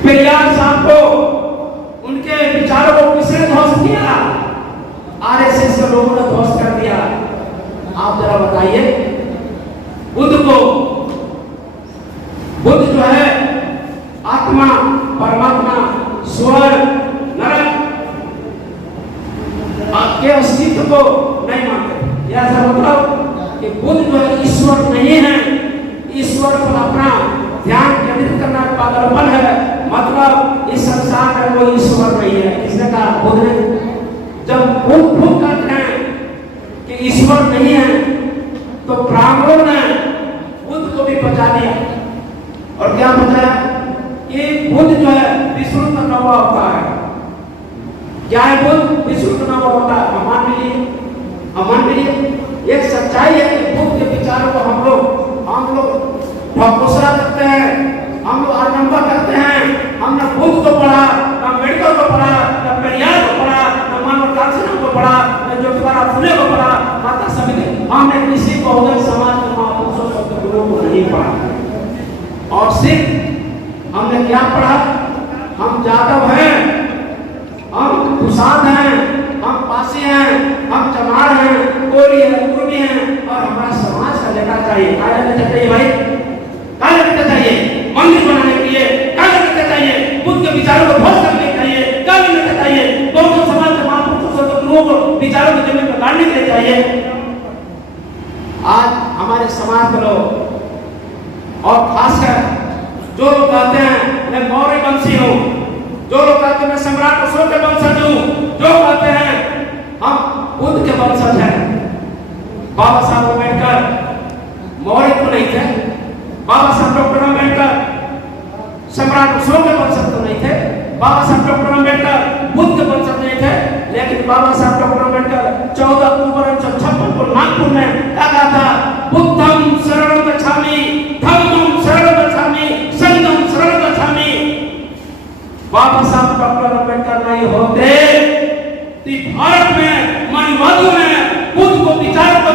पेरियार साहब को, उनके विचारों को किसने ध्वस्त किया? आरएसएस के लोगों ने ध्वस्त कर दिया। आप जरा बताइए, बुद्ध को, बुद्ध जो है आत्मा, परमात्मा, स्वर्ग, नरक के अस्तित्व को नहीं मानते। यह ऐसा मतलब कि बुद्ध जो है ईश्वर नहीं है, ईश्वर पर अपना ध्यान केंद्रित करना पागलपन है। मतलब इस संसार में कोई ईश्वर नहीं है। किसने कहा? बुद्ध ने। जब बुद्ध खुद कहते हैं कि ईश्वर नहीं है, तो ब्राह्मणों ने बुद्ध को भी बचा दिया। और क्या बचाया? कि बुद्ध जो है विष्णु का नवा होता है। क्या है बुद्ध? विष्णु का नवा होता है। अमान के लिए एक सच्चाई है कि बुद्ध के विचारों को हम लोग ढकोसला करते हैं, हम लोग आडंबर करते हैं। हमने बुद्ध को पढ़ा, अम्बेडकर को पढ़ा, पेरियार को पढ़ा, मानव कांसेन को पढ़ा, ज्योतिबा फुले को पढ़ा, माता समिति, हमने किसी बहुजन समाज के महापुरुषों संत गुरुओं को नहीं पढ़ा। और सिर्फ हमने क्या पढ़ा? हम जादव हैं, हम कुशाद हैं, हम पासी हैं, हम चमार हैं, कोरी हैं, कुर्मी हैं, और हमारा समाज का लेना चाहिए। क्या लेना चाहिए भाई? क्या लेना चाहिए? मंदिर बनाने के लिए क्या लेना चाहिए? बुद्ध के विचारों को ध्वस्त करने के लिए क्या लेना चाहिए? बहुजन समाज के महापुरुषों संत गुरुओं को विचारों को जमीन पर गाड़ने के लिए चाहिए। आज हमारे समाज के लोग, और खासकर जो लोग कहते हैं मैं मौर्य वंशी हूँ, जो लोग कहते हैं मैं सम्राट अशोक के वंशज हूँ, जो कहते हैं हम बुद्ध के वंशज हैं। बाबा साहब अम्बेडकर मौर्य तो नहीं थे, बाबा साहब डॉक्टर अम्बेडकर सम्राट अशोक के वंशज तो नहीं थे, बाबा साहब डॉक्टर अम्बेडकर बुद्ध के वंशज नहीं थे। लेकिन बाबा साहब डॉक्टर अम्बेडकर 14 अक्टूबर 1956 को नागपुर में क्या कहा था? बुद्धम शरणं गच्छामि, धम्मं शरणं गच्छामि, संघं शरणं गच्छामि। बाबा साहब डॉक्टर अम्बेडकर नहीं होते तो भारत में मनुवादियों ने बुद्ध को विचारों को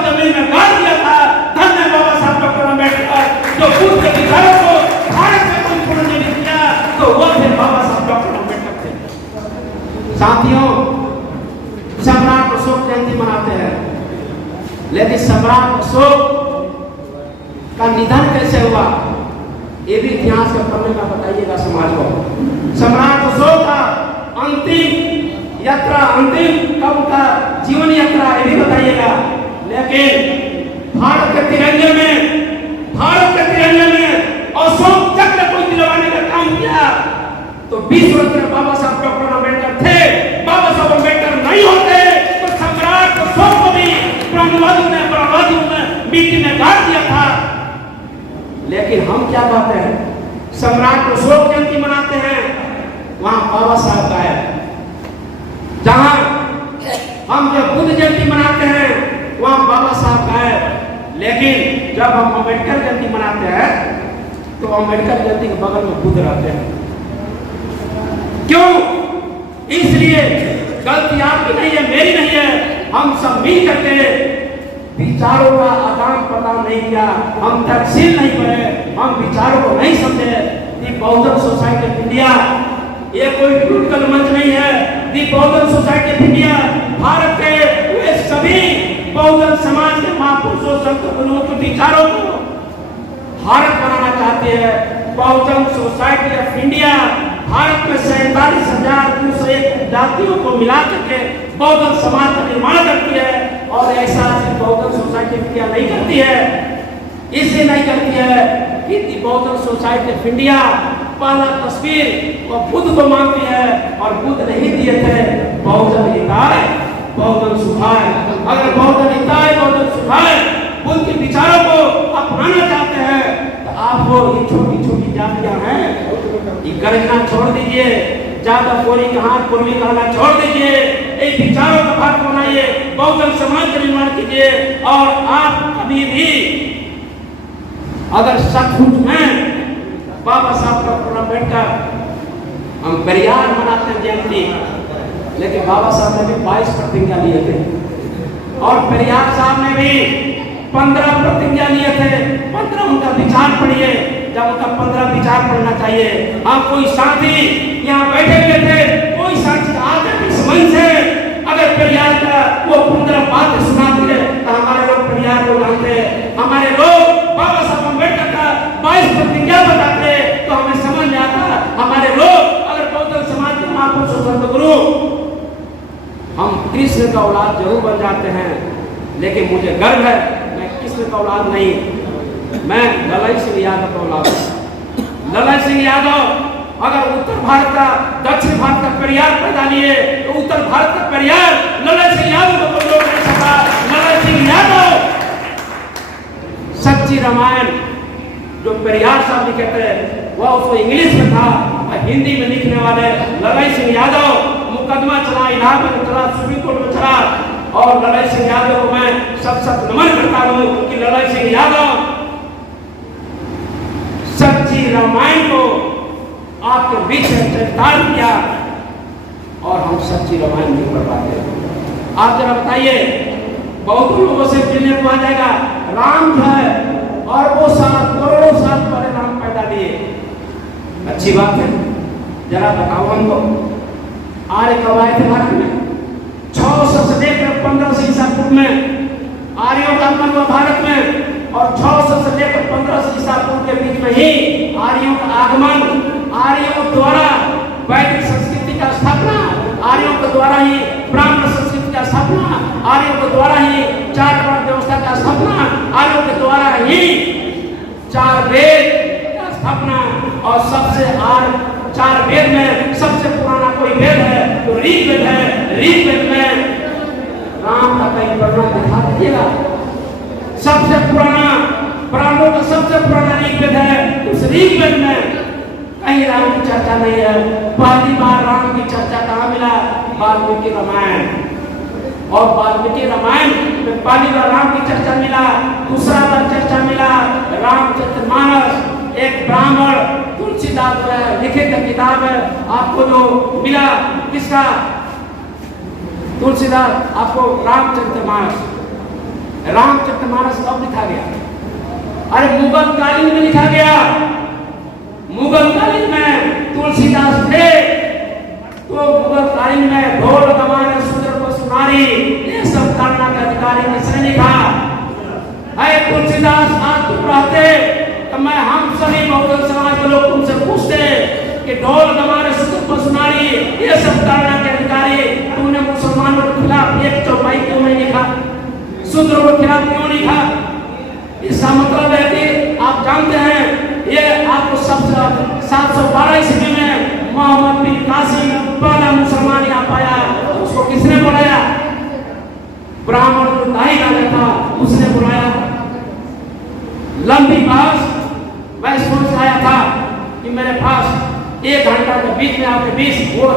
साथियों, सम्राट अशोक जयंती मनाते हैं, लेकिन सम्राट अशोक का निधन कैसे हुआ ये भी इतिहास के पन्ने में बताइएगा समाज को। सम्राट अशोक का अंतिम यात्रा, अंतिम कब का जीवन यात्रा ये भी बताइएगा। लेकिन भारत के तिरंगे में अशोक चक्र को दिलवाने का काम किया तो विश्व रत्न बाबा साहब डॉक्टर अम्बेडकर थे। बाबा साहब अम्बेडकर नहीं होते तो सम्राट अशोक को भी ब्रह्मवादियों ने मिट्टी में गाड़ दिया था। लेकिन हम क्या कहते हैं, सम्राट अशोक जयंती मनाते हैं, वहां बाबा साहब का है। जहां हम जब बुद्ध जयंती मनाते हैं वहां बाबा साहब का है। लेकिन जब हम अम्बेडकर जयंती मनाते हैं तो अम्बेडकर जयंती के बगल में बुद्ध रहते हैं। क्यों? इसलिए गलती आपकी नहीं है, मेरी नहीं है। हम सब मिल करके विचारों का आदान प्रदान नहीं किया, हम तकसील नहीं करे, हम विचारों को नहीं समझे। दी बहुजन सोसाइटी ऑफ इंडिया ये कोई पॉलिटिकल मंच नहीं है। दी बहुजन सोसाइटी ऑफ इंडिया भारत के वे सभी बहुजन समाज के महापुरुषों संत गुरुओं के विचारों को भारत बनाना चाहती है। बहुजन सोसाइटी ऑफ इंडिया भारत में 47,201 जातियों को मिला करके बहुजन समाज का निर्माण करती है। और ऐसा सिर्फ बहुजन सोसाइटी ऑफ इंडिया नहीं करती है, इसलिए नहीं करती है कि बहुजन सोसाइटी ऑफ इंडिया पहला तस्वीर और बुद्ध को मानती है और बुद्ध नहीं दिए थे बहुजन हिताय बहुजन सुखाय। अगर बहुजन हिताय बहुजन सुखाय बुद्ध के विचारों को अपनाना चाहते हैं तो आप वो ये छोटी छोटी जातियां हैं, ये गरजना छोड़ दीजिए, ज्यादा कोरी कहां कुर्मी कहना छोड़ दीजिए, एक विचारों का भाग बनाइए, बहुजन समाज का निर्माण कीजिए। और आप कभी भी अगर सचमुच में बाबा साहब डॉक्टर अम्बेडकर, हम पेरियार मनाते हैं जयंती, लेकिन बाबा साहब ने भी 22 प्रतिज्ञा लिए थे और पेरियार साहब ने भी 15 प्रतिज्ञा लिए थे। 15 उनका विचार पढ़िए, जब उनका 15 विचार पढ़ना चाहिए। हम कोई साथी यहाँ बैठे हुए थे, कोई साथी आकर इस मंच से अगर पेरियार का वो 15 बातें सुनाते तो हमारे लोग पेरियार को जानते, हमारे लोग बाबा साहब अम्बेडकर का 22 प्रतिज्ञा बताते तो हमें समझ में आता। हमारे लोग अगर बहुजन समाज के महापुरुषों संत गुरु, हम कृष्ण का औलाद जरूर बन जाते हैं, लेकिन मुझे गर्व है मैं कृष्ण का औलाद नहीं, मैं ललाई सिंह यादव का औलाद हूं। ललाई सिंह यादव अगर उत्तर भारत का दक्षिण भारत का पेरियार पैदा लिए तो उत्तर भारत का पेरियार ललाई सिंह यादव को लोग नहीं सका। ललाई सिंह यादव सच्ची रामायण जो पेरियार साहब लिखे थे वह उसको इंग्लिश में था और हिंदी में लिखने वाले ललाई सिंह यादव। मुकदमा चला, इलाहाबाद में चला, सुप्रीम कोर्ट में चला और ललाई सिंह यादव को मैं सत नमन करता हूं कि ललाई सिंह यादव सच्ची रामायण को आपके बीच में चरितार्थ किया और हम सच्ची रामायण नहीं पढ़ पाते। आप जरा बताइए, बहुत लोगों से मिलने को आ जाएगा राम जो है और वो करोड़ों साल पहले राम पैदा लिए, अच्छी बात है, जरा बताओ हमको आर्य कब आए थे भारत में? 600 से लेकर 1500 ईसा पूर्व में आर्यों का आगमन हुआ भारत में और 600 से लेकर 1500 ईसा पूर्व के बीच में ही आर्यों का आगमन, आर्यों द्वारा वैदिक संस्कृति का स्थापना, आर्यों के द्वारा ही ब्राह्मण संस्कृति का स्थापना, आर्यों के द्वारा ही 4 वर्ण व्यवस्था का स्थापना, आर्यों के द्वारा ही 4 वेद का स्थापना। और सबसे 4 वेद में सबसे पुराना कोई वेद है तो ऋग्वेद है। ऋग्वेद में राम का कहीं वर्णन दिखा दीजिएगा। सबसे पुराना ब्राह्मणों का सबसे पुराना ऋग्वेद है, उस ऋग्वेद में कहीं राम की चर्चा नहीं है। पहली बार राम की चर्चा कहाँ मिला? वाल्मीकि रामायण। और वाल्मीकि रामायण में पहली बार राम की चर्चा मिला, दूसरा बार चर्चा मिला रामचरितमानस। एक ब्राह्मण तुलसीदास लिखित किताब है, आपको जो मिला किसका? तुलसीदास, आपको रामचरितमानस। रामचरितमानस कब लिखा गया? अरे मुगल कालीन में लिखा गया। मुगल कालीन में तुलसीदास थे तो मुगल कालीन में चाहते तो मैं हम सभी बहुजन समाज के लोग तुमसे पूछते कि ढोल गमारे सुनारी ये सब करना के अधिकारी तुमने मुसलमानों के खिलाफ एक चौपाई क्यों नहीं लिखा, शूद्रों के खिलाफ क्यों नहीं लिखा? इसका मतलब है कि आप जानते हैं ये आपको सब 712 ईस्वी में मोहम्मद बिन कासिम पहला मुसलमान यहाँ पाया, उसको किसने बुलाया? ब्राह्मण जो दाई राजा था उसने बुलाया। लंबी बहस मैं सोच आया था कि मेरे पास 1 घंटा के बीच में आपके बीच वो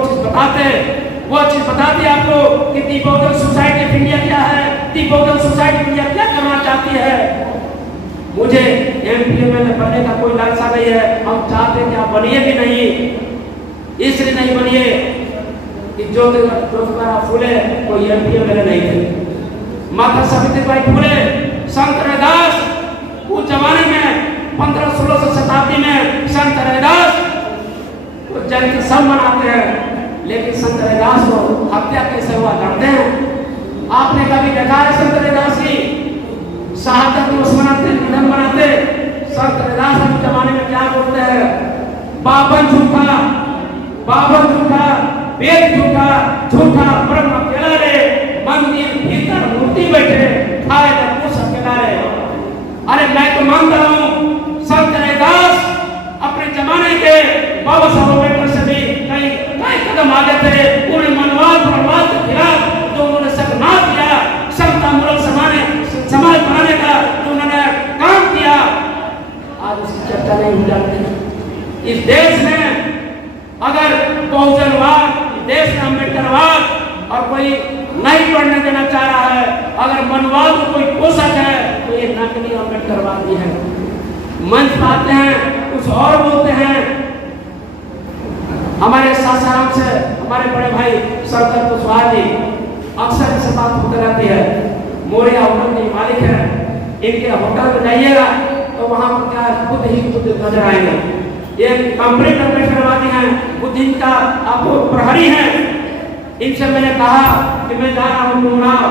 चीज बताते आपको कि दी बहुजन सोसाइटी ऑफ इंडिया क्या है, दी बहुजन सोसाइटी ऑफ इंडिया क्या करना चाहती है। मुझे एमपीएमएलए बनने का कोई लालसा नहीं है, हम चाहते कि आप बनिए भी नहीं, इसलिए नहीं बनिए कि जो तुम्हारा फूले कोई एमपीएमएलए नहीं थे। माता सावित्रीबाई फूले, संत रविदास उस जमाने में 1500-1600 शताब्दी में संत रविदास जयंती सब मनाते हैं, लेकिन संत रविदास को हत्या कैसे हुआ जानते हैं? आपने कभी देखा है संत रविदास की शहादत दिवस मनाते, निधन मनाते? संत रविदास के जमाने में क्या बोलते हैं? बावन झूठा, वेद झूठा, झूठा ब्रह्म अकेला रे, मंदिर भीतर मूर्ति बैठे, खाए न कुछ अकेला रे। अरे मैं तो मानता हूँ संत रविदास अपने जमाने के बाबा साहब अम्बेडकर से भी कई कदम आगे थे। उन्हें मनवाद के खिलाफ जो उन्होंने संघर्ष किया, समतामूलक समाज बनाने का जो उन्होंने काम किया, आज उसकी चर्चा नहीं हो जाती। इस देश में अगर बहुजनवाद, देश में अम्बेडकरवाद और कोई नहीं पढ़ने देना चाह रहा है, अगर मनवाद को कोई पोषक है तो ये नकली अम्बेडकरवाद भी है। मंच पाते हैं कुछ और बोलते हैं। हमारे सासाराम से हमारे बड़े भाई सरदार कुशवाहा जी अक्सर इसे बात होती रहती है। मोरिया होटल के मालिक है, इनके होटल में जाइएगा तो वहां पर क्या खुद ही नजर आएंगे। ये कंप्लीट अम्बेडकरवादी हैं, बुद्धिन का आपको प्रहरी है। इनसे मैंने कहा कि मैं जा रहा हूँ डुमराव,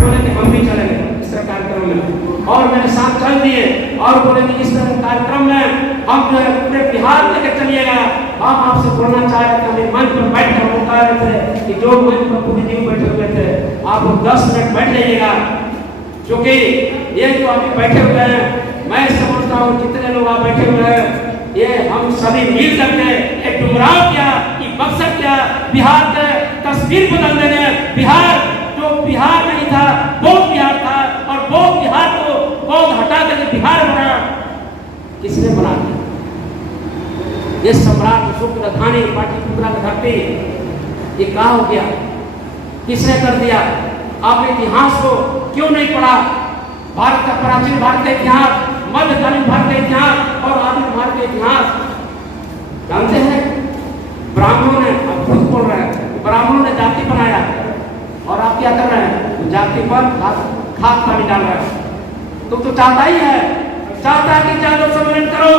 बोले कि हम भी चलेंगे इस कार्यक्रम में, और मैंने साथ चल दिए और बोले कि इस कार्यक्रम में हम जो है पूरे बिहार लेकर चलिएगा। हम आपसे बोलना चाह रहे थे, हम मंच पर बैठ कर बता रहे थे कि जो मंच पर पूरी दिन बैठे हुए थे आप 10 मिनट बैठ जाइएगा, क्योंकि ये जो अभी बैठे हुए हैं मैं समझता हूँ जितने लोग आप बैठे हुए हैं ये हम सभी मिल करके एक डुमराव क्या, ये बक्सर क्या, बिहार के तस्वीर बदल देने। बिहार जो बिहार नहीं था बौद्ध बिहार था, और बौद्ध बिहार को बौद्ध हटा करके बिहार बना। किसने बना दिया? ये सम्राट अशोक राजधानी पाटलिपुत्रा की धरती, ये कहाँ हो गया? किसने कर दिया? आपने इतिहास को क्यों नहीं पढ़ा? भारत का प्राचीन भारत का इतिहास, मध्यकालीन भारत का इतिहास और आधुनिक भारत का इतिहास जानते हैं? ब्राह्मणों ने, आप खुद बोल रहे हैं, ब्राह्मणों ने जाति बनाया और आप क्या कर रहे हैं? जाति पर खाद पानी डाल रहे हैं। तुम तो चाहता ही है, चाहता है कि जादव सम्मेलन करो,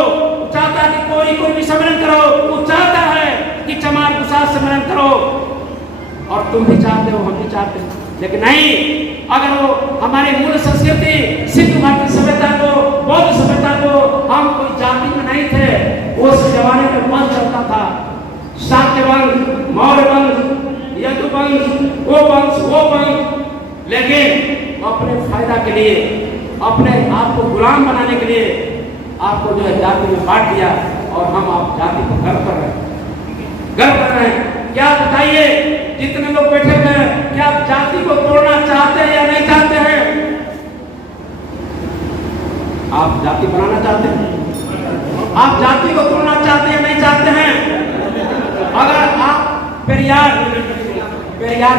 चाहता है कि कोई भी सम्मेलन करो, वो चाहता है कि चमार प्रसाद सम्मेलन करो, और तुम भी चाहते हो, हम भी चाहते हैं, लेकिन नहीं। अगर वो हमारी मूल संस्कृति सिंधु भारतीय सभ्यता को, बौद्ध सभ्यता को, हम कोई जाति में नहीं थे। उस जमाने में वंश चलता था, शाक्य वंश, मौर्य वंश, यदु वंश, वो वंश, लेकिन अपने फायदा के लिए, अपने आप को गुलाम बनाने के लिए आपको जो है जाति में बांट दिया, और हम आप जाति पर गर्व कर रहे हैं। क्या बताइए, जितने लोग बैठे हुए हैं, क्या आप जाति को तोड़ना चाहते हैं या नहीं चाहते हैं? आप जाति बनाना चाहते हैं? आप जाति को तोड़ना चाहते हैं या नहीं चाहते हैं? अगर आप पेरियार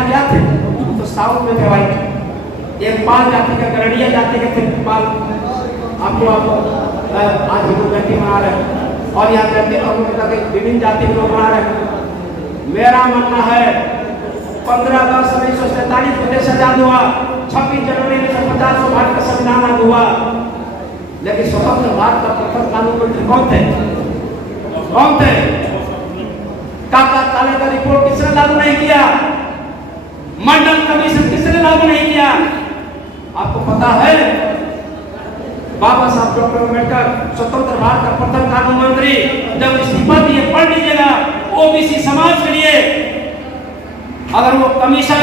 क्या थे? तो साउथ में थे भाई, एक पाल जाति का, गरडिया जाति के थे पाल। आपको आज हिंदू व्यक्ति बना रहे हैं, और यहाँ व्यक्ति विभिन्न जाति के लोग बना रहे हैं। मेरा मानना है 15 अगस्त 1947 को देश आजाद हुआ, 26 जनवरी 1950 को भारत का संविधान लागू हुआ, लेकिन स्वतंत्र भारत का प्रथम कानून मंत्री कौन थे? काका काले का रिपोर्ट किसने लागू नहीं किया? मंडल कमीशन किसने लागू नहीं किया? आपको पता है? बाबा साहब डॉक्टर अम्बेडकर स्वतंत्र भारत का प्रथम कानून मंत्री जब इस्तीफा दिए, पढ़ लीजिएगा, ओबीसी समाज के लिए अगर वो कमीशन,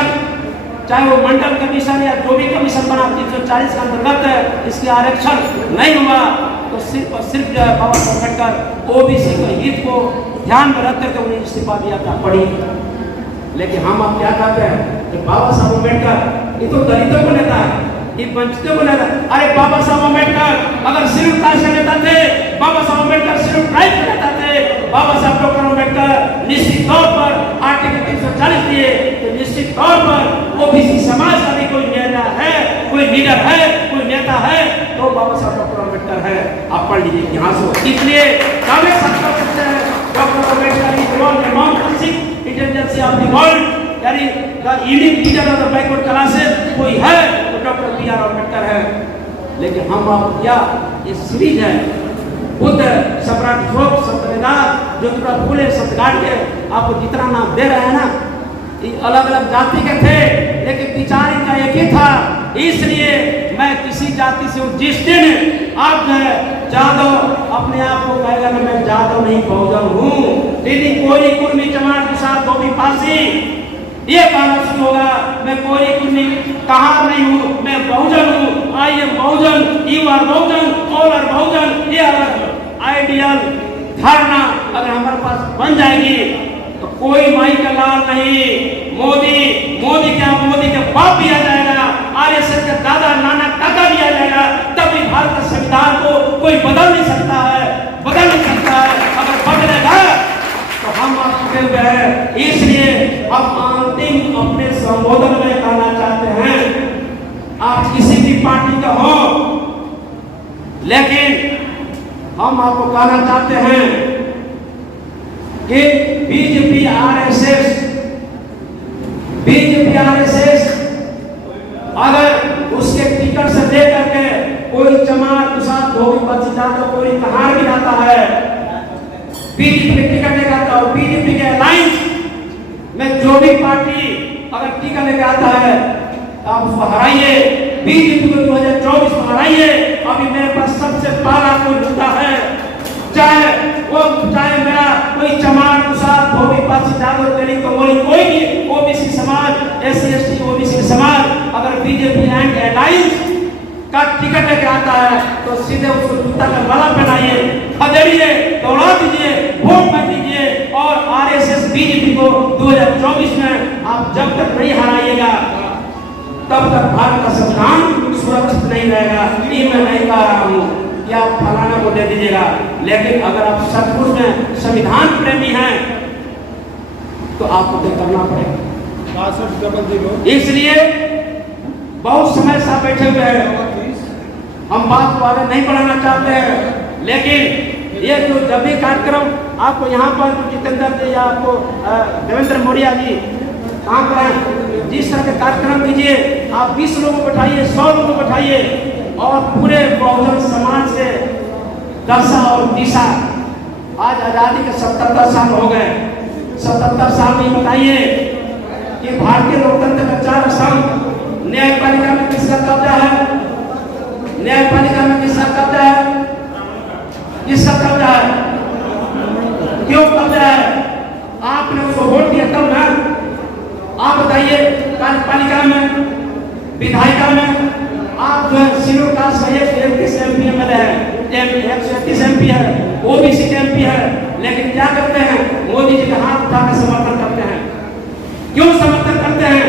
चाहे वो मंडल कमीशन या जो भी कमीशन बना 340 के अंतर्गत इसके आरक्षण नहीं हुआ तो सिर्फ और सिर्फ जो है बाबा साहब अम्बेडकर ओबीसी के हित को ध्यान में रख करके उन्हें इस्तीफा दिया था, पढ़ी। लेकिन हम अब क्या कहते हैं कि बाबा साहब अम्बेडकर ये तो दलितों को नेता है, ये वंचितों को नेता। अरे बाबा साहब अम्बेडकर अगर शेड्यूल कास्ट के नेता थे, बाबा साहब अम्बेडकर शेड्यूल ट्राइब के नेता थे, बाबा साहब डॉक्टर अम्बेडकर निश्चित तौर पर आर्टिकल 340 दिए तो निश्चित तौर पर ओबीसी समाज का भी कोई नेता है, कोई लीडर है, कोई नेता है तो बाबा साहब डॉक्टर अम्बेडकर है। आप पढ़ लीजिए इतिहास को। इसलिए कांग्रेस सत्ता सकते हैं doctor Ambedkar is one among the six intelligence of the world, यानी the unique leader of the backward classes कोई है तो डॉक्टर बी आर अम्बेडकर है। लेकिन हम आप क्या ये सीरीज है बुद्ध, सम्राट अशोक, संत रविदास, ज्योतिबा फुले, संत गाडगे, आपको जितना नाम दे रहे हैं ना, ये अलग अलग जाति के थे लेकिन विचार इनका एक ही था। इसलिए मैं किसी जाति से हूँ, जिस दिन आप जो है जादव अपने आप को कहेगा कि मैं जादव नहीं बहुजन हूँ, यदि कोई कुर्मी चमार के साथ धोबी पासी ये कहना शुरू होगा मैं कोई कुर्मी कहाँ नहीं हूँ, मैं बहुजन हूँ, I am Bahujan, you are Bahujan, all are Bahujan, ये अगर आइडियल धारणा अगर हमारे पास बन जाएगी तो कोई माई का लाल नहीं, मोदी क्या, मोदी के बाप भी आ जाएगा, आरएसएस के दादा नाना काका भी आ जाएगा, तब भी भारत के संविधान को कोई बदल नहीं सकता है, बदल नहीं सकता है। अगर बदलेगा तो हम आपके हुए हैं। इसलिए हम अंतिम अपने संबोधन में कहना चाहते हैं, आप किसी भी पार्टी का हो, लेकिन हम आपको कहना चाहते हैं कि बीजेपी आरएसएस अगर उसके टिकट से लेकर के कोई चमार कुसाद धोबी बच्ची जाता, कोई कहार भी आता है, बीजेपी के टिकट लेकर आता है, बीजेपी के अलायंस में जो भी पार्टी अगर टिकट लेकर आता है आप उसको हराइए, बीजेपी को 2024 में हराइए। अभी मेरे पास सबसे पहला कोई मुद्दा है, चाहे मेरा कोई चमार कुसाद धोबी बच्ची जादव तेरी कंगोली कोई भी ओबीसी समाज, एससी एसटी ओबीसी समाज अगर बीजेपी एंड अलायंस का टिकट लेकर आता है तो सीधे उसको जूता का गला पहनाइए, खदेड़िए, दौड़ा दीजिए, वोट मत दीजिए। और आरएसएस बीजेपी को 2024 में आप जब तक नहीं हराइएगा तब तक भारत का संविधान सुरक्षित नहीं रहेगा। ये मैं नहीं कह रहा हूँ कि आप फलाना को दे दीजिएगा, लेकिन अगर आप सचमुच में संविधान प्रेमी हैं तो आपको तय करना पड़ेगा। इसलिए बहुत समय से बैठे हुए हैं, हम बात को आगे नहीं बढ़ाना चाहते हैं, लेकिन ये जो जब भी कार्यक्रम आपको यहाँ पर जितेंद्र जी या आपको देवेंद्र मौर्य जी कहाँ पर हैं, जिस तरह के कार्यक्रम कीजिए, आप 20 लोगों को बैठाइए, 100 लोगों को बैठाइए और पूरे बहुजन समाज से दशा और दिशा। आज आजादी के 77 साल हो गए, 77 साल में बताइए कि भारतीय लोकतंत्र का 4 स्तंभ, न्यायपालिका में किसका कब्जा है, न्यायपालिका में किसका कब्जा है, किसका कब्जा है, क्यों कब्जा है? आपने उसको वोट दिया तब ना। आप बताइए कार्यपालिका में, विधायिका में आप जो है शेड्यूल कास्ट में 131 एमपी एमएलए है, 131 एमपी है, ओबीसी के एमपी है, लेकिन क्या करते हैं, मोदी जी का हाथ उठाकर समर्थन करते हैं। क्यों समर्थन करते हैं?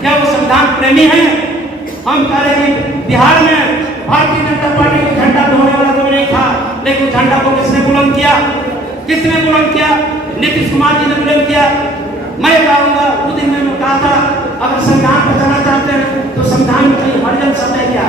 क्या वो संविधान प्रेमी हैं? हम कह रहे हैं बिहार में भारतीय जनता पार्टी को झंडा ढोने वाला कोई नहीं था, लेकिन झंडा को किसने बुलंद किया? किसने बुलंद किया? नीतीश कुमार जी ने बुलंद किया। मैं कहूँगा उस दिन मैंने कहा था अगर संविधान बचाना चाहते हैं तो संविधान में कहीं हरिजन शब्द है क्या?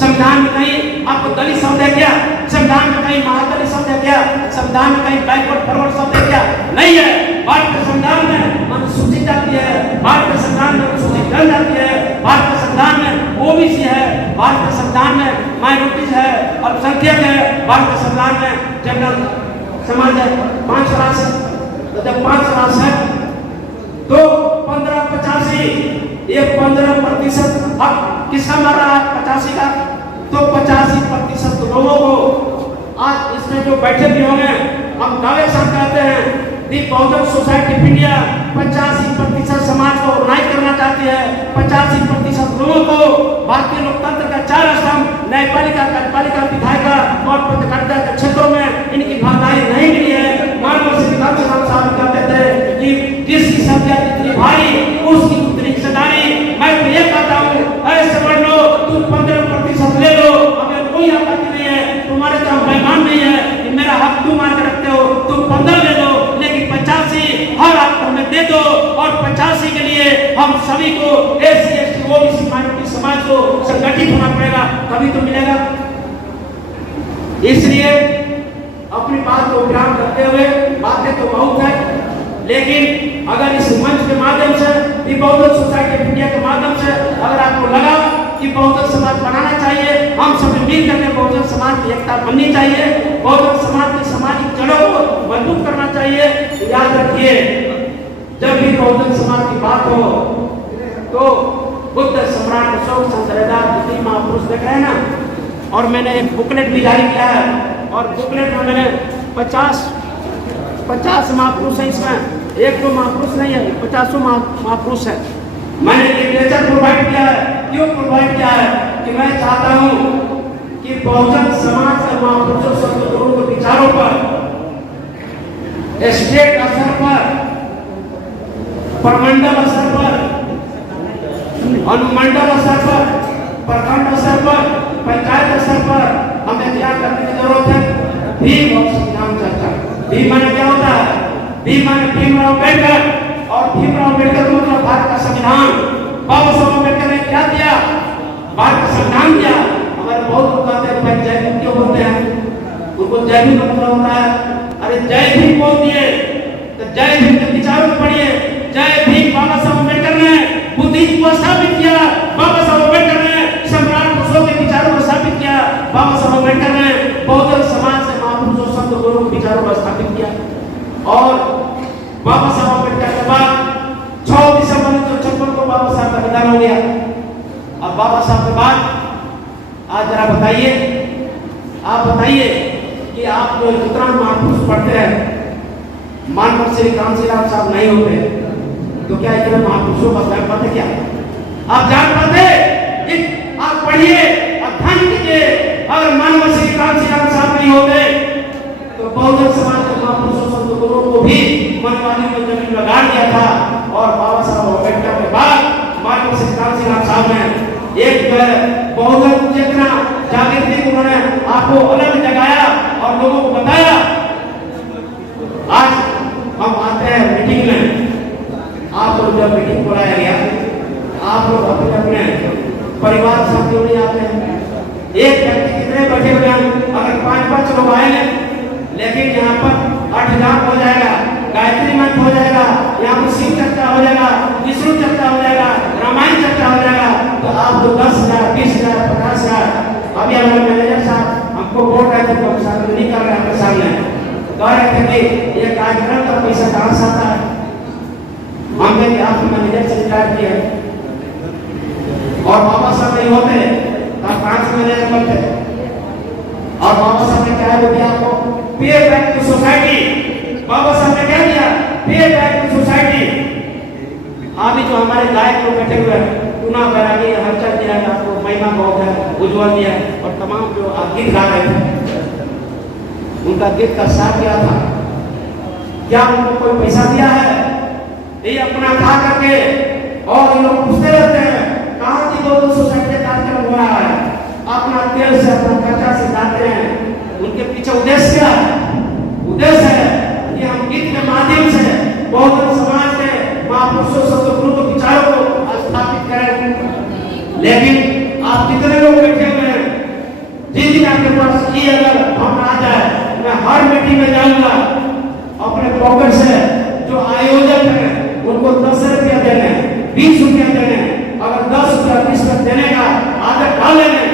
संविधान में कहीं आपको दलित शब्द है क्या? संविधान में कहीं महादलित शब्द है क्या? संविधान में कहीं बैकवर्ड फॉरवर्ड शब्द है क्या? नहीं है। भारत के संविधान में अनुसूचित जाति है, भारत के संविधान में अनुसूचित जनजाति है, भारत के संविधान में ओबीसी है, भारत के संविधान में माइनॉरिटीज है, अल्पसंख्यक है, भारत के संविधान में जनरल समाज है, 5 राष्ट्र। तो जब 5 राष्ट्र है तो 1585 ये 15% हक किसका मर रहा है? 85 का तो 85% लोगों को आज इसमें जो बैठे भी होंगे, हम दावे साथ कहते हैं दी बहुजन सोसाइटी ऑफ इंडिया 85% समाज को ऑर्गेनाइज करना चाहती है। 85% लोगों को भारतीय लोकतंत्र का 4 स्तंभ न्यायपालिका, कार्यपालिका, विधायिका और पत्रकारिता के क्षेत्रों में इनकी भागीदारी नहीं मिली है। मानव सिद्धांत साहब कहते थे कि जिसकी संख्या जितनी भारी उसकी उतनी हिस्सेदारी। मैं तो ये कहता हूँ, ऐसे समझ लो तुम 15% ले लो, हमें कोई आपत्ति नहीं है, तुम्हारे तो मेहमान नहीं है कि मेरा हक तुम मान के रखते हो, तुम 15 ले लो, लेकिन 85 हर हक हमें दे दो। और 85 के लिए हम सभी को एससी एसटी ओबीसी माइनॉरिटी समाज को संगठित होना पड़ेगा, तभी तो मिलेगा। इसलिए अपनी बात को विराम करते हुए, बातें तो बहुत है, लेकिन अगर इस मंच के माध्यम से, बहुजन सोसाइटी ऑफ इंडिया के माध्यम से अगर आपको लगा कि बहुजन समाज बनाना चाहिए, हम सब मिल करके बहुजन समाज की एकता बननी चाहिए, बहुजन समाज की सामाजिक जड़ों को मजबूत करना चाहिए, तो याद रखिए जब भी बहुजन समाज की बात हो तो बुद्ध सम्राट अशोक संत महापुरुष देख रहे हैं ना। और मैंने एक बुकलेट भी जारी किया है, और बुकलेट में मैंने 50 महापुरुष है, इसमें एक तो महापुरुष नहीं है, 50 महापुरुष है। मैंने लिटरेचर प्रोवाइड किया है। क्यों प्रोवाइड किया है? कि मैं चाहता हूं कि बहुजन समाज के महापुरुषों संत गुरुओं के विचारों पर स्टेट स्तर पर, प्रमंडल स्तर पर, अनुमंडल स्तर पर, प्रखंड स्तर पर, पंचायत स्तर पर हमें क्या करने की जरूरत है? भीम और संविधान चर्चा। भीम माने क्या होता है? भीम माने भीमराव अम्बेडकर, और भीमराव अम्बेडकर मतलब भारत का संविधान। बाबा साहब अम्बेडकर ने क्या दिया? भारत का संविधान दिया। हमारे बहुत लोग कहते हैं भाई जय भीम क्यों बोलते हैं? उनको जय भीम मतलब होता है, अरे जय भीम बोल दिए तो जय भीम के विचारों को पढ़िए। जय भीम बाबा साहब अम्बेडकर ने बुद्धिज्म को स्थापित किया, बाबा साहब अम्बेडकर ने सम्राट अशोक के विचारों को स्थापित किया, बाबा साहब अम्बेडकर ने बहुजन समाज से महापुरुषों संत गुरुओं के विचारों को स्थापित किया। और बाबा साहब अम्बेडकर के बाद 6 दिसंबर 1956 को बाबा साहब का निधन हो गया। अब बाबा साहब के बाद आज जरा बताइए, आप बताइए कि आप जो जितना महापुरुष पढ़ते हैं, मानव श्री कांशीराम साहब नहीं होते तो क्या इतने महापुरुषों का जान पाते? क्या आप जान पाते? आप पढ़िए, अध्ययन कीजिए। अगर मानव श्री कांशीराम साहब नहीं होते तो बहुजन समाज के महापुरुषों संत गुरुओं को भी मनमानी में जमीन में गाड़ दिया था। और बाबा साहब अम्बेडकर के बाद मानव श्री कांशीराम साहब ने एक बहुजन चेतना जागृति को उन्होंने आपको अलग जगाया और लोगों को बताया। आज हम आते हैं मीटिंग में, आप लोग जब मीटिंग बुलाया गया, आप लोग अपने अपने परिवार साथ क्यों नहीं आते हैं? एक व्यक्ति कितने बैठे हुए हैं? अगर 5-5 लोग आएंगे, लेकिन यहाँ पर 8 जाप हो जाएगा, गायत्री मंत्र हो जाएगा, यहाँ पर शिव चर्चा हो जाएगा, विष्णु चर्चा हो जाएगा, रामायण चर्चा हो जाएगा, तो आप तो 10,000, 20,000, 50,000। अभी हमारे मैनेजर साहब हमको बोल रहे थे, तो हम नहीं कर रहे हैं आपके सामने, कह रहे थे कि ये कार्यक्रम का पैसा कहाँ से आता है? हमने कि आप मैनेजर से रिटायर किया और बाबा साहब नहीं होते तो 5 मैनेजर बनते। और बाबा साहब ने क्या दिया आपको? पे बैक टू सोसाइटी। बाबा साहब ने क्या दिया? पे बैक टू सोसाइटी। अभी जो हमारे गायक लोग बैठे हुए हैं, टूना बैरागी, हर्षद दिया है, आपको महिमा बहुत है, उज्जवल दिया है, और तमाम जो गीत गा रहे थे, उनका गीत का साथ क्या था? क्या उनको कोई पैसा दिया है? ये अपना खा करके, और ये लोग पूछते रहते हैं कहाँ की बहुजन सोसाइटी कार्यक्रम हो रहा है, अपना तेल से अपना खर्चा से जाते हैं। उनके पीछे उद्देश्य क्या है? उद्देश्य है कि हम गीत के माध्यम से बहुजन समाज के महापुरुषों संत गुरुओं के विचारों को स्थापित करें। लेकिन आप कितने लोग बैठे हुए हैं? जिस दिन आपके पास ये अगर हम आ जाए, मैं हर मीटिंग में जाऊंगा, अपने पॉकेट से जो आयोजक है उनको 10 रुपया देने, 20 रुपया देने, अगर 10 रुपया 20 रुपया देने का आदत डाल लेने,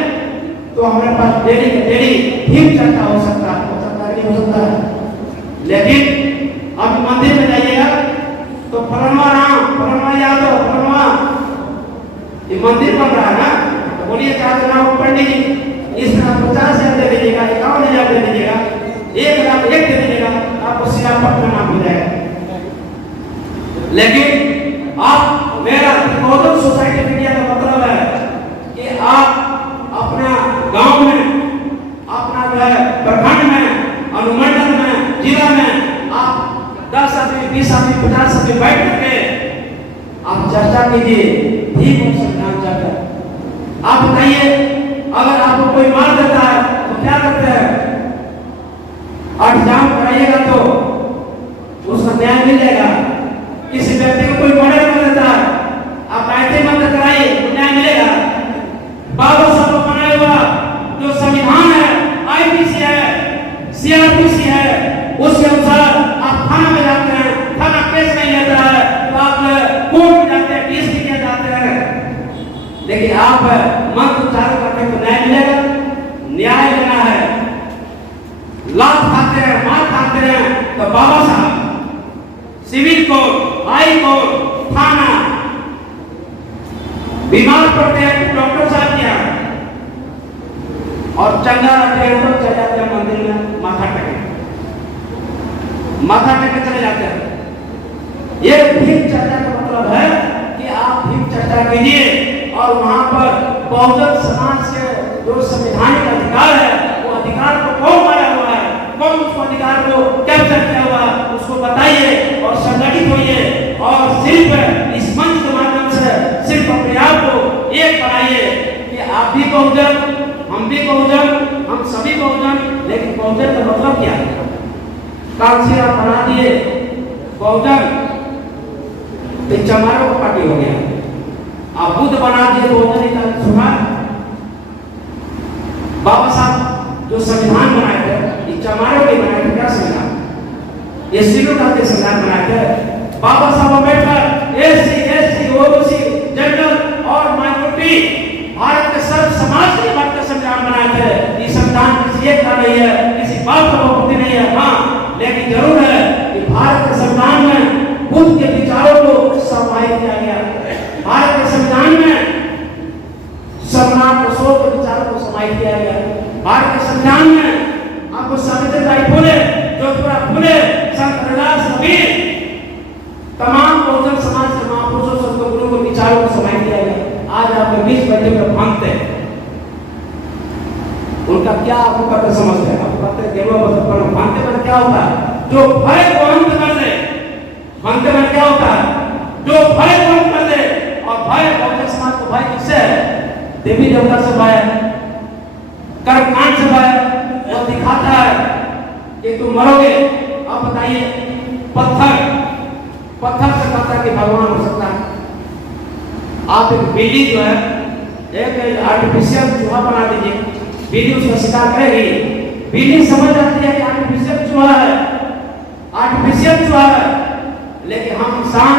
तो हमारे पास डेली भीम चर्चा हो सकता है, नहीं हो सकता है। लेकिन अब मंदिर में जाइएगा तो फलनवा राम, फलनवा यादव, फलनवा, ये मंदिर बन रहा है ना, तो बोलिए क्या चुनाव पंडित जी, इस तरह 50,000 दे दीजिएगा, 51,000 दे दीजिएगा, 1,01,000 दे दीजिएगा, आपको सियापत में नाम हो जाएगा। लेकिन आप मेरा रिकॉर्डर सोसाइटी मीडिया का मतलब है कि आप अपना गांव में, अपना जो है प्रखंड में, अनुमंडल में, जिला में आप 10 आदमी, 20 आदमी, 50 आदमी बैठ करके आप चर्चा कीजिए, ठीक हो संविधान चर्चा। आप बताइए, अगर आपको कोई मार देता है तो क्या करते हैं? अठजाम कराइएगा तो उसका न्याय मिल जाएगा। किसी व्यक्ति को कोई मर्डर कर देता है, आप ऐसे मत कराइए तो न्याय मिलेगा। बाबा साहब को बनाया हुआ जो संविधान है, आईपीसी है, सीआरपीसी है, उसके अनुसार आप थाना में जाते हैं, थाना केस नहीं लेता है तो आप कोर्ट में जाते हैं, डीएसपी के जाते हैं। लेकिन आप मंत्र उच्चारण करते तो न्याय मिलेगा। न्याय लेना है, लात खाते हैं, मार खाते हैं तो बाबा साहब, सिविल कोर्ट, हाई कोर्ट, थाना, बीमार पड़ते हैं तो डॉक्टर साहब क्या और चंगा रहते हैं तो चले जाते हैं मंदिर में माथा टेके चले जाते हैं। ये भीम चर्चा का मतलब है कि आप भीम चर्चा कीजिए और वहां पर बहुजन समाज के जो संवैधानिक अधिकार है, वो अधिकार को कौन मारा हुआ है, कौन उस अधिकार को कैप्चर किया हुआ है, उसको बताइए और संगठित होइए और सिर्फ इस मंच के माध्यम से सिर्फ अपने आप को एक बनाइए कि आप भी बहुजन, हम भी बहुजन, हम सभी बहुजन। लेकिन बहुजन का मतलब क्या है? कांग्रेस आप बना दिए बहुजन, तो चमारों का पार्टी हो गया। आप बुद्ध बना दिए बहुजन का सुना। बाबा साहब जो संविधान बनाए थे, ये चमारों के बनाए थे। क्या संविधान? ये सिविल का संविधान बनाए थे। बाबा Saheb Ambedkar SC, ST, OBC, general और माइनॉरिटी, भारत के सर्व समाज के बात का संविधान बनाए थे। ये संविधान किसी एक का नहीं है, किसी बात का बहुमत नहीं है। हाँ, लेकिन जरूर है कि भारत के संविधान में बुद्ध के विचारों को समाहित किया गया। भारत के संविधान में सम्राट अशोक के विचारों को समाहित किया गया। भारत के संविधान में आपको सावित्रीबाई फुले, ज्योतिबा फुले, संत रविदास, कबीर, तमाम बहुजन समाज के महापुरुषों, संत गुरुओं के विचारों को समाहित किया गया। आज आपके बीच बैठे हुए भांगते हैं, उनका क्या आपको करते समझते हैं? आपको कहते हैं केवल बस भांगते में क्या होता है? जो भय को अंत कर दे, भांगते में क्या होता है? जो भय को अंत कर दे। और भय, बहुजन समाज को भय किससे है? देवी देवता से भय, कर्मकांड से भय। वो दिखाता है कि तुम मरोगे। अब बताइए, पत्थर से कहता है कि भगवान हो सकता है। आप एक बिल्ली जो है, एक आर्टिफिशियल चूहा बना दीजिए, बिल्ली उसका शिकार करेगी। बिल्ली समझ जाती है कि आर्टिफिशियल चूहा है, आर्टिफिशियल चूहा है। लेकिन हम इंसान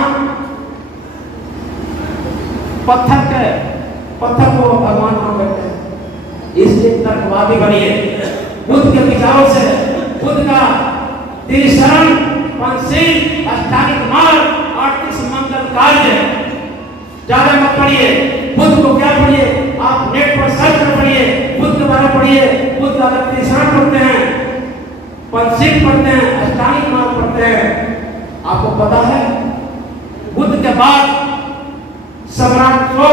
पत्थर को भगवान मान बैठते हैं। इसलिए तर्कवादी बनिए। बुद्ध के विचारों से, बुद्ध का त्रिशरण, पंचशील, अष्टांगिक मार्ग, 38 मंगल कार्य ज्यादा मत पढ़िए। बुद्ध को क्या पढ़िए? आप नेट पर सर्च कर पढ़िए, बुद्ध के बारे में पढ़िए। बुद्ध का त्रिशरण पढ़ते हैं, पंचशील पढ़ते हैं, अष्टांगिक मार्ग पढ़ते हैं। आपको पता है बुद्ध के बाद सम्राट को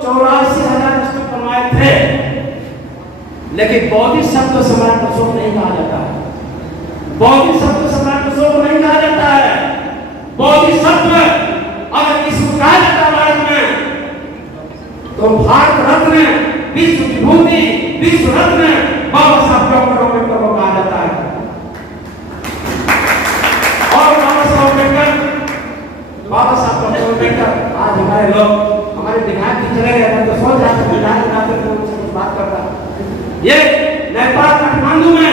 84,000 स्तूप बनवाए थे, लेकिन बौद्ध शब्द सम्राट अशोक नहीं कहा जाता है। बौद्ध शब्द सम्राट अशोक नहीं कहा जाता है। बौद्ध शब्द अगर किसी कहा जाता है भारत में, तो भारत रत्न, विश्व विभूति, विश्व रत्न बाबा साहब डॉक्टर अम्बेडकर को कहा जाता है। और बाबा साहब डॉक्टर अम्बेडकर आज हमारे लोग, हमारे दिमाग की चले गए तो सोच जाते हैं तो उनसे बात करता। ये नेपाल काठमांडू में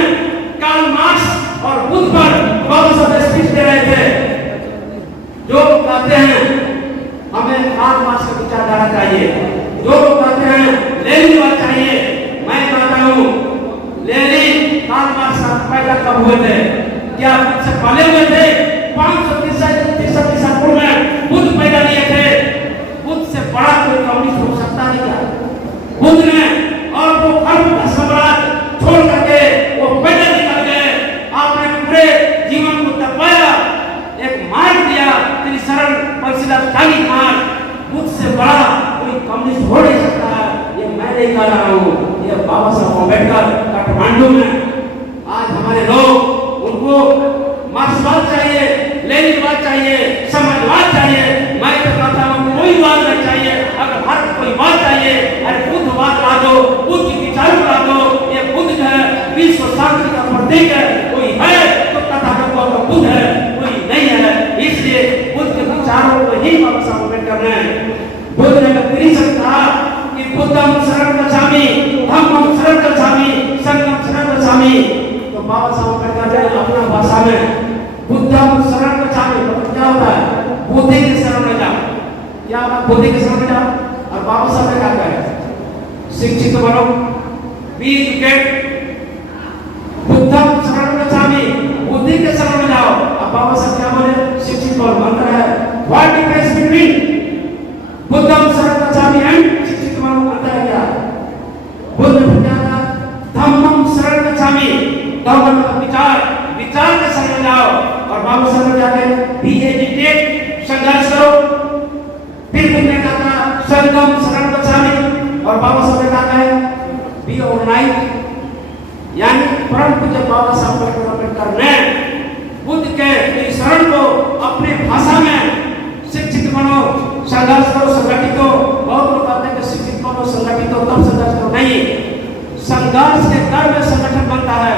कार्ल मार्क्स और बुद्ध पर बाबा साहब स्पीच दे रहे थे, जो कहते हैं हमें कार्ल मार्क्स का विचारधारा चाहिए, जो कहते हैं लेनिन वाला चाहिए। मैं कहता हूँ लेनिन, कार्ल मार्क्स पैदा कब हुए थे? क्या मुझसे पहले हुए थे? 533 ईसा पूर्व में बुद्ध पैदा किए थे। बुद्ध से बड़ा कोई कम्युनिस्ट हो सकता नहीं क्या? बुद्ध ने और खरबों खरब का साम्राज्य छोड़ करके वो पैदल निकल गए। आपने पूरे जीवन को तपाया, एक मार्ग दिया, तेरी शरण परसिला मार्ग। मुझसे बड़ा कोई कम्युनिस्ट हो नहीं सकता है, ये मैं नहीं कह रहा हूँ, ये बाबा साहब अम्बेडकर काठमांडू में। आज हमारे लोग उनको मार्क्सवाद चाहिए, लेनिनवाद चाहिए, समाजवाद चाहिए। मैं तो कहता हूँ कोई वाद नहीं चाहिए। अगर भारत कोई वाद चाहिए, अरे बुद्धवाद ला दो, बुद्ध की विचार ला दो। ये बुद्ध जो है विश्व शांति का प्रतीक है। कोई है तो तथागत का बुद्ध है, कोई नहीं है। इसलिए बुद्ध के विचारों को ही बाबा साहब अम्बेडकर ने, बुद्ध ने त्रिशंक कहा कि बुद्धम शरणं गच्छामि, धम्मं शरणं गच्छामि, संघं शरणं गच्छामि। तो बाबा साहब अम्बेडकर ने अपना भाषा में बुद्धम शरणं गच्छामि मतलब क्या होता है? बुद्धि के शरण में जाओ। क्या बात? बुद्धि के शरण में जाओ। और बाबा साहब ने क्या कहा? शिक्षित बनो, बी एजुकेट, बुद्धम शरणं गच्छामि, बुद्धि के शरण में जाओ। अब बाबा साहब क्या बोले? शिक्षित बनो। मंत्र है व्हाट डिफरेंस बिटवीन बुद्धम शरणं गच्छामि एंड शिक्षित बनो? अंतर है क्या? बुद्ध ने क्या कहा? धम्मं शरणं गच्छामि, धम्म मतलब विचार, विचार के शरण में जाओ। और बाबा साहब ने क्या कहा? बी एजुकेट, संघर्ष करो। फिर बुद्ध ने कहा संघम शरणं गच्छामि। और बाबा साहब ने कहा बी ऑर्गेनाइज। यानी परम पूज्य बाबा साहब अम्बेडकर ने बुद्ध के शरण को अपने भाषा में शिक्षित बनो, संघर्ष करो, संगठित हो। बहुत लोग कहते हैं कि शिक्षित बनो, संगठित हो, तब संघर्ष करो। नहीं, संघर्ष के दर में संगठन बनता है।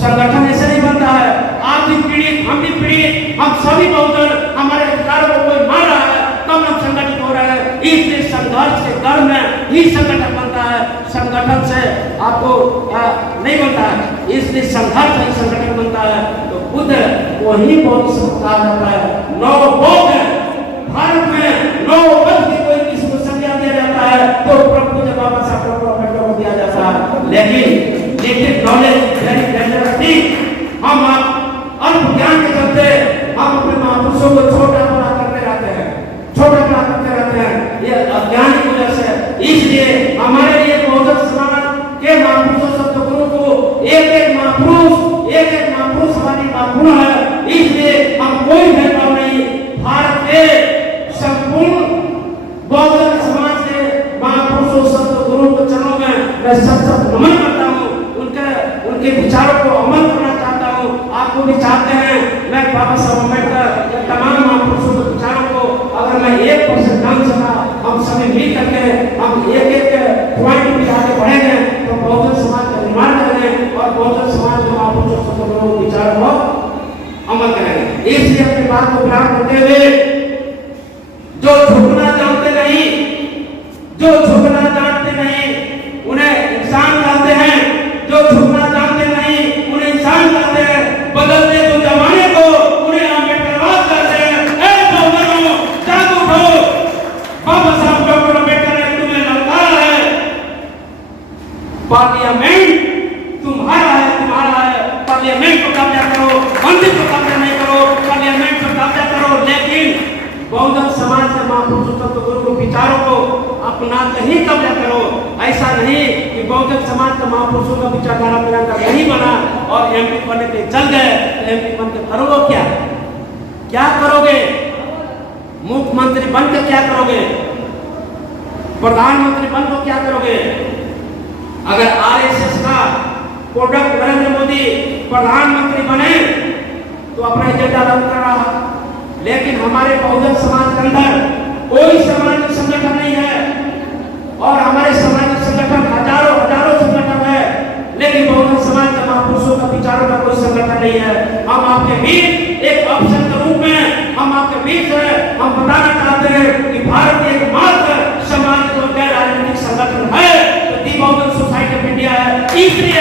संगठन ऐसे नहीं बनता है आप भी पीड़ित, हम भी पीड़ित, हम सभी बहुजन, हमारे अधिकारों को कोई मार रहा है तब हम संगठित हो रहे हैं। इसलिए संघर्ष के दर में ही संगठन बनता है, संगठन से आपको नहीं बनता है। इसलिए संघर्ष ही संगठन बनता है। तो बुद्ध को ही बौद्ध कहा जाता है। नौ बौद्ध भारत में, नौ बौद्ध की कोई किसी को संज्ञा दिया जाता है तो प्रभु जब बाबा साहब को दिया जाता है। लेकिन नॉलेज वेरी डेंजरस। हम अल्प ज्ञान के चलते हम अपने महापुरुषों को छोटा बड़ा करते रहते हैं, छोटा बड़ा करते रहते हैं, ये अज्ञान की वजह से। इसलिए हमारे लिए बहुजन समाज के महापुरुषों सतगुरु को एक एक महापुरुष हमारी महापुरुष है। इसलिए हम कोई भेदभाव नहीं, भारत के संपूर्ण बहुजन समाज के महापुरुषों सतगुरु के चरणों में मैं सत नमन करता हूँ। उनके विचारों को अमल करना चाहता हूँ। आपको भी चाहते हैं। मैं बाबा साहब अम्बेडकर तमाम महापुरुषों के विचारों को अगर मैं 1% जान सका, हम सभी मिल करके हम एक पॉइंट पे आगे बढ़ेंगे तो बहुजन समाज का निर्माण करेंगे और बहुजन समाज के महापुरुषों के विचारों को अमल करेंगे। इसलिए अपनी बात को बयान करते हुए जो झुकना जानते नहीं, जो झुकना जानते नहीं उन्हें इंसान कहते हैं, जो झुकना जानते नहीं उन्हें इंसान कहते हैं। बदलते तो जमाने को उन्हें अम्बेडकरवाद कहते हैं। ऐ बहुजनों जागो उठो, बाबा साहब डॉक्टर अम्बेडकर ने तुम्हें ललकारा है। पार्लियामेंट तुम्हारा है, पार्लियामेंट को कब्जा करो, मंदिर को कब्जा नहीं करो, पार्लियामेंट को कब्जा करो। लेकिन बहुजन समाज के महापुरुषों सतगुरु के विचारों को अपनाते ही कब्जा करो। ऐसा नहीं कि बहुजन समाज के महापुरुषों का विचारधारा मेरा नहीं बना और एमपी बनने के चल गए तो एमपी बन के करोगे क्या करोगे? मुख्यमंत्री बनकर क्या करोगे? प्रधानमंत्री बनकर क्या करोगे? अगर आरएसएस का प्रोडक्ट नरेंद्र मोदी प्रधानमंत्री बने तो अपना एजेंडा रद्द कर रहा। लेकिन हमारे बहुजन समाज के अंदर कोई सामाजिक संगठन नहीं है और हमारे सामाजिक संगठन हजारों संगठन है, लेकिन बहुजन समाज के महापुरुषों का विचारों का कोई संगठन नहीं है। हम आपके बीच एक ऑप्शन के रूप में हम आपके बीच है, हम बताना चाहते हैं कि भारत एकमात्र सामाजिक और गैर राजनीतिक संगठन है तो दी बहुजन सोसाइटी ऑफ इंडिया है। इसलिए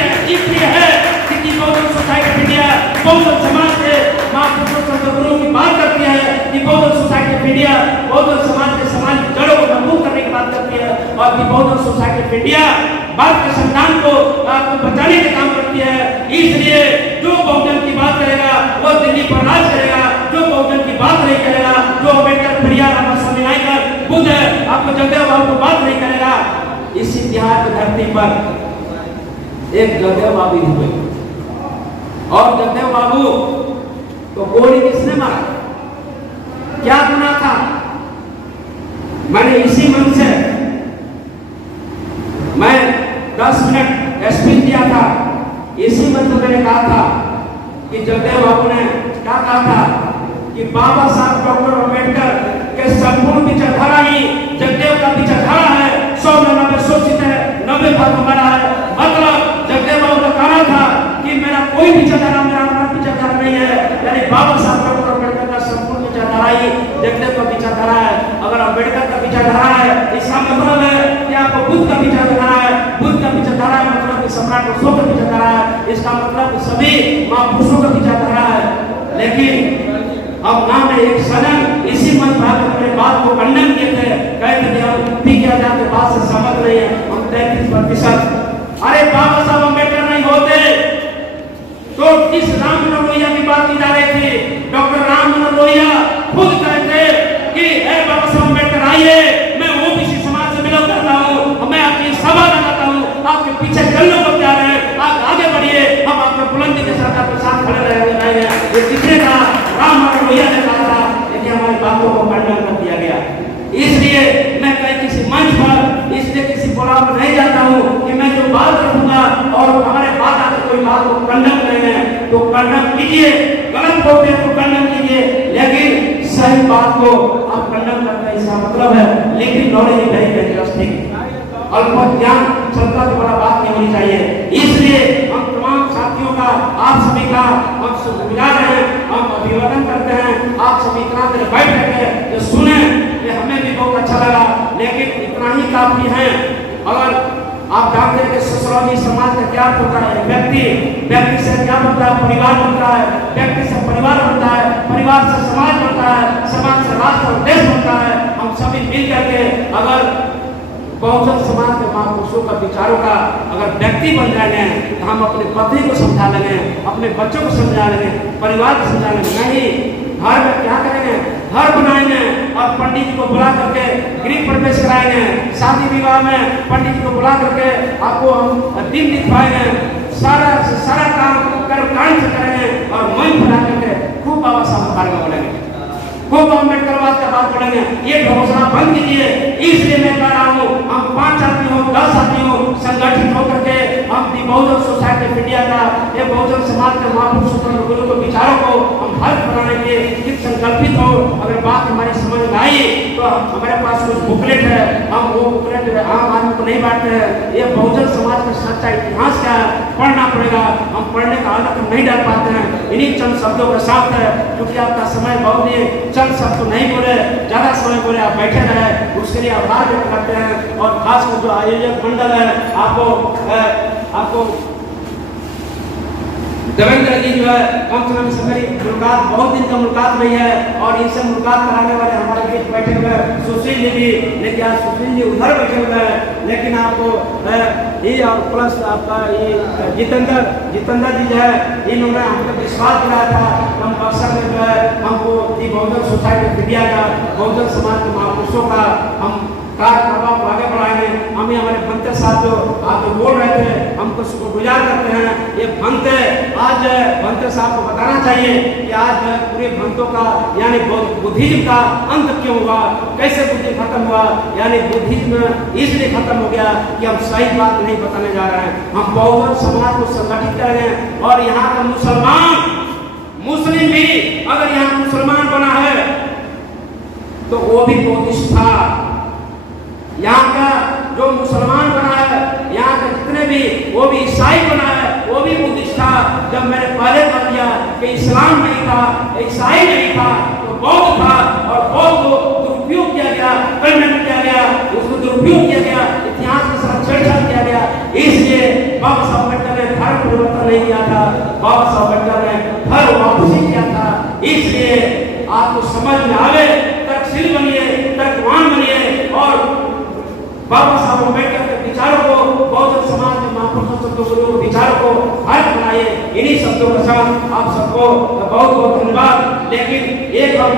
है कि दी बहुजन society of India Bahujan Samaj के महापुरुषों सतगुरुओं की बात करती है कि बहुजन society of India Bahujan Samaj के सामाजिक जड़ों को मजबूत करने की बात करती है और दी बहुजन सोसाइटी ऑफ इंडिया भारत के संविधान को बचाने का काम करती है। इसलिए जो बहुजन की बात करेगा वो दिल्ली पर राज करेगा, जो बहुजन की बात नहीं करेगा, जो अम्बेडकर पेरियार स्वामी नायकर बुद्ध आपको जगदेव बाबू को बात नहीं करेगा, इस इतिहास की धरती पर एक जगदेव बाबू हुए, और जगदेव बाबू तो गोली किसने मारा, क्या गुनाह था? मैंने इसी मन से मैं 10 मिनट एक्सप्लेन किया था। इसी मन से मैंने कहा था कि जगदेव बाबू ने क्या कहा था कि बाबा साहब डॉक्टर अम्बेडकर के संपूर्ण विचारधारा ही जगदेव का विचारधारा है। 100 में 90 शोषित है, 90 भाग हमारा है। मतलब जगदेव बाबू का कहना था कि मेरा कोई विचारधारा, मेरा अपना विचारधारा नहीं है, यानी बाबा साहब डॉक्टर अम्बेडकर का संपूर्ण विचारधारा ही जगदेव का विचारधारा है। अगर अम्बेडकर का विचारधारा है, इसका मतलब है कि आपको बुद्ध का विचारधारा है, बुद्ध का विचारधारा है मतलब कि सम्राट अशोक का विचारधारा है, इसका मतलब सभी महापुरुषों का विचारधारा है। लेकिन अब ना मैं एक सदन इसी मंच पर अपने बात को खंडन किए थे, कहते थे हम पी के आजाद के बात से सहमत नहीं है, हम 33%। अरे बाबा साहब अम्बेडकर नहीं होते तो किस राम मनोहर लोहिया की बात की जा रही थी? डॉक्टर राम मनोहर लोहिया खुद कहते कि बाबा साहब अम्बेडकर आइए, मैं ओबीसी समाज से बिलोंग करता हूँ, मैं आपकी सभा लगाता हूँ, आपके पीछे चलने को तैयार है, आप आगे बढ़िए, हम आपके बुलंदी के साथ आपके साथ खड़े रहेंगे। ये किसने कहा? राम मनोहर लोहिया ने कहा था, लेकिन हमारी बातों को खंडन कर दिया गया। इसलिए मैं कहीं किसी मंच पर इसलिए किसी बुलाव में नहीं जाता हूँ कि मैं जो बात रखूंगा और हमारे बात आकर कोई बात को खंडन करेंगे तो खंडन कीजिए, गलत बोलते हैं तो खंडन कीजिए, लेकिन सही बात को आप खंडन करते हैं इसका मतलब है लेकिन नॉलेज नहीं है, अल्प ज्ञान क्षमता से बड़ा बात नहीं होनी चाहिए। इसलिए हम तमाम साथियों का, आप सभी का हम शुक्रगुजार हैं, हम अभिवादन करते हैं। आप सभी इतना देर बैठ करके सुने, ये हमें भी बहुत अच्छा लगा, लेकिन इतना ही काफी है। अगर आप जानते हैं कि सोशलॉजी समाज का क्या होता है, व्यक्ति से क्या बनता है? परिवार बनता है, व्यक्ति से परिवार बनता है, परिवार से समाज बनता है, समाज से राष्ट्र और देश बनता है। हम सभी मिल करके अगर बहुजन समाज के महापुरुषों का विचारों का अगर व्यक्ति बन जाएंगे तो हम अपने पत्नी को समझा लेंगे, अपने बच्चों को समझा लेंगे, परिवार को समझा लेंगे। नहीं, घर में क्या करेंगे? घर बनाएंगे और पंडित जी को बुला करके गृह प्रवेश कराएंगे, शादी विवाह में पंडित जी को बुला करके आपको हम दिन दिखवाएंगे, सारा काम कर्मकांड से करेंगे और मन बना करके खूब बाबा साहब बारे में बोलेंगे, खूब अम्बेडकरवाद का बात करेंगे। ये घोषणा बंद कीजिए। इसलिए मैं कह रहा हूँ, हम 5 आदमी हो, 10 आदमी हो, संगठित होकर के हम बहुजन सोसाइटी ऑफ इंडिया का ये बहुजन समाज के महापुरुषों के विचारों को हम भारत बनाने के लिए संकल्पित हो। अगर बात हमारी समझ में आई तो हमारे पास कुछ बुकलेट है, हम वो बुकलेट आम आदमी को नहीं बांटते हैं। ये बहुजन समाज का सच्चा इतिहास क्या है पढ़ना पड़ेगा, हम पढ़ने का आदत नहीं डाल पाते हैं। इन्हीं चंद शब्दों के साथ है, क्योंकि आपका समय बहुत ही चंद शब्द नहीं बोले, ज्यादा समय बोले, आप बैठे रहे, उसके लिए आभार व्यक्त करते हैं। और खासकर जो आयोजक मंडल है, आपको देवेंद्र जी जो है कम से कम से मेरी मुलाकात बहुत दिन का मुलाकात रही है और इनसे मुलाकात कराने वाले हमारे बीच बैठे हुए सुशील जी भी, लेकिन आज सुशील जी उधर बैठे हुए हैं, लेकिन आपको ये और प्लस आपका ये जितेंद्र जी जो है, इन्होंने हमको विश्वास दिलाया था हम बक्सर में जो है हमको बहुजन सोसाइटी ऑफ इंडिया का, बहुजन समाज के महापुरुषों का हम कार्य प्रभाव आगे बढ़ाएंगे। हमें हमारे भंते साहब जो आप जो बोल रहे थे, हमको शुक्रगुजार करते हैं। ये भंते आज भंते साहब को बताना चाहिए कि आज पूरे भंतों का यानी बुद्धिज्म का अंत क्यों हुआ, कैसे बुद्धि खत्म हुआ, यानी बुद्धिज्म इसलिए खत्म हो गया कि हम सही बात नहीं बताने जा रहे हैं। हम बहुजन समाज को संगठित कर रहे हैं और यहाँ का मुस्लिम भी अगर यहाँ मुसलमान बना है तो वो भी बुद्धिस्ट था। यहाँ का जो मुसलमान बना है, यहाँ के जितने भी वो भी ईसाई बना है, वो भी बुद्धिस्ट था। जब मैंने पहले कह दिया कि इस्लाम नहीं था, ईसाई नहीं था, तो बौद्ध था और बौद्ध को दुरुपयोग किया गया, खंडन किया गया, उसको दुरुपयोग किया गया, इतिहास के साथ छेड़छाड़ किया गया। इसलिए बाबा साहब अम्बेडकर ने धर्म परिवर्तन नहीं किया था, बाबा साहब अम्बेडकर ने धर्म वापसी किया था। इसलिए आपको समझ में आवे, तर्कशील बनिए, तर्कवान बनिए और बाबा साहब अम्बेडकर के विचारों को, बहुजन समाज के महापुरुषों के विचारों को भारत बनाइए। इन्हीं शब्दों के साथ आप सबको बहुत बहुत धन्यवाद। लेकिन एक और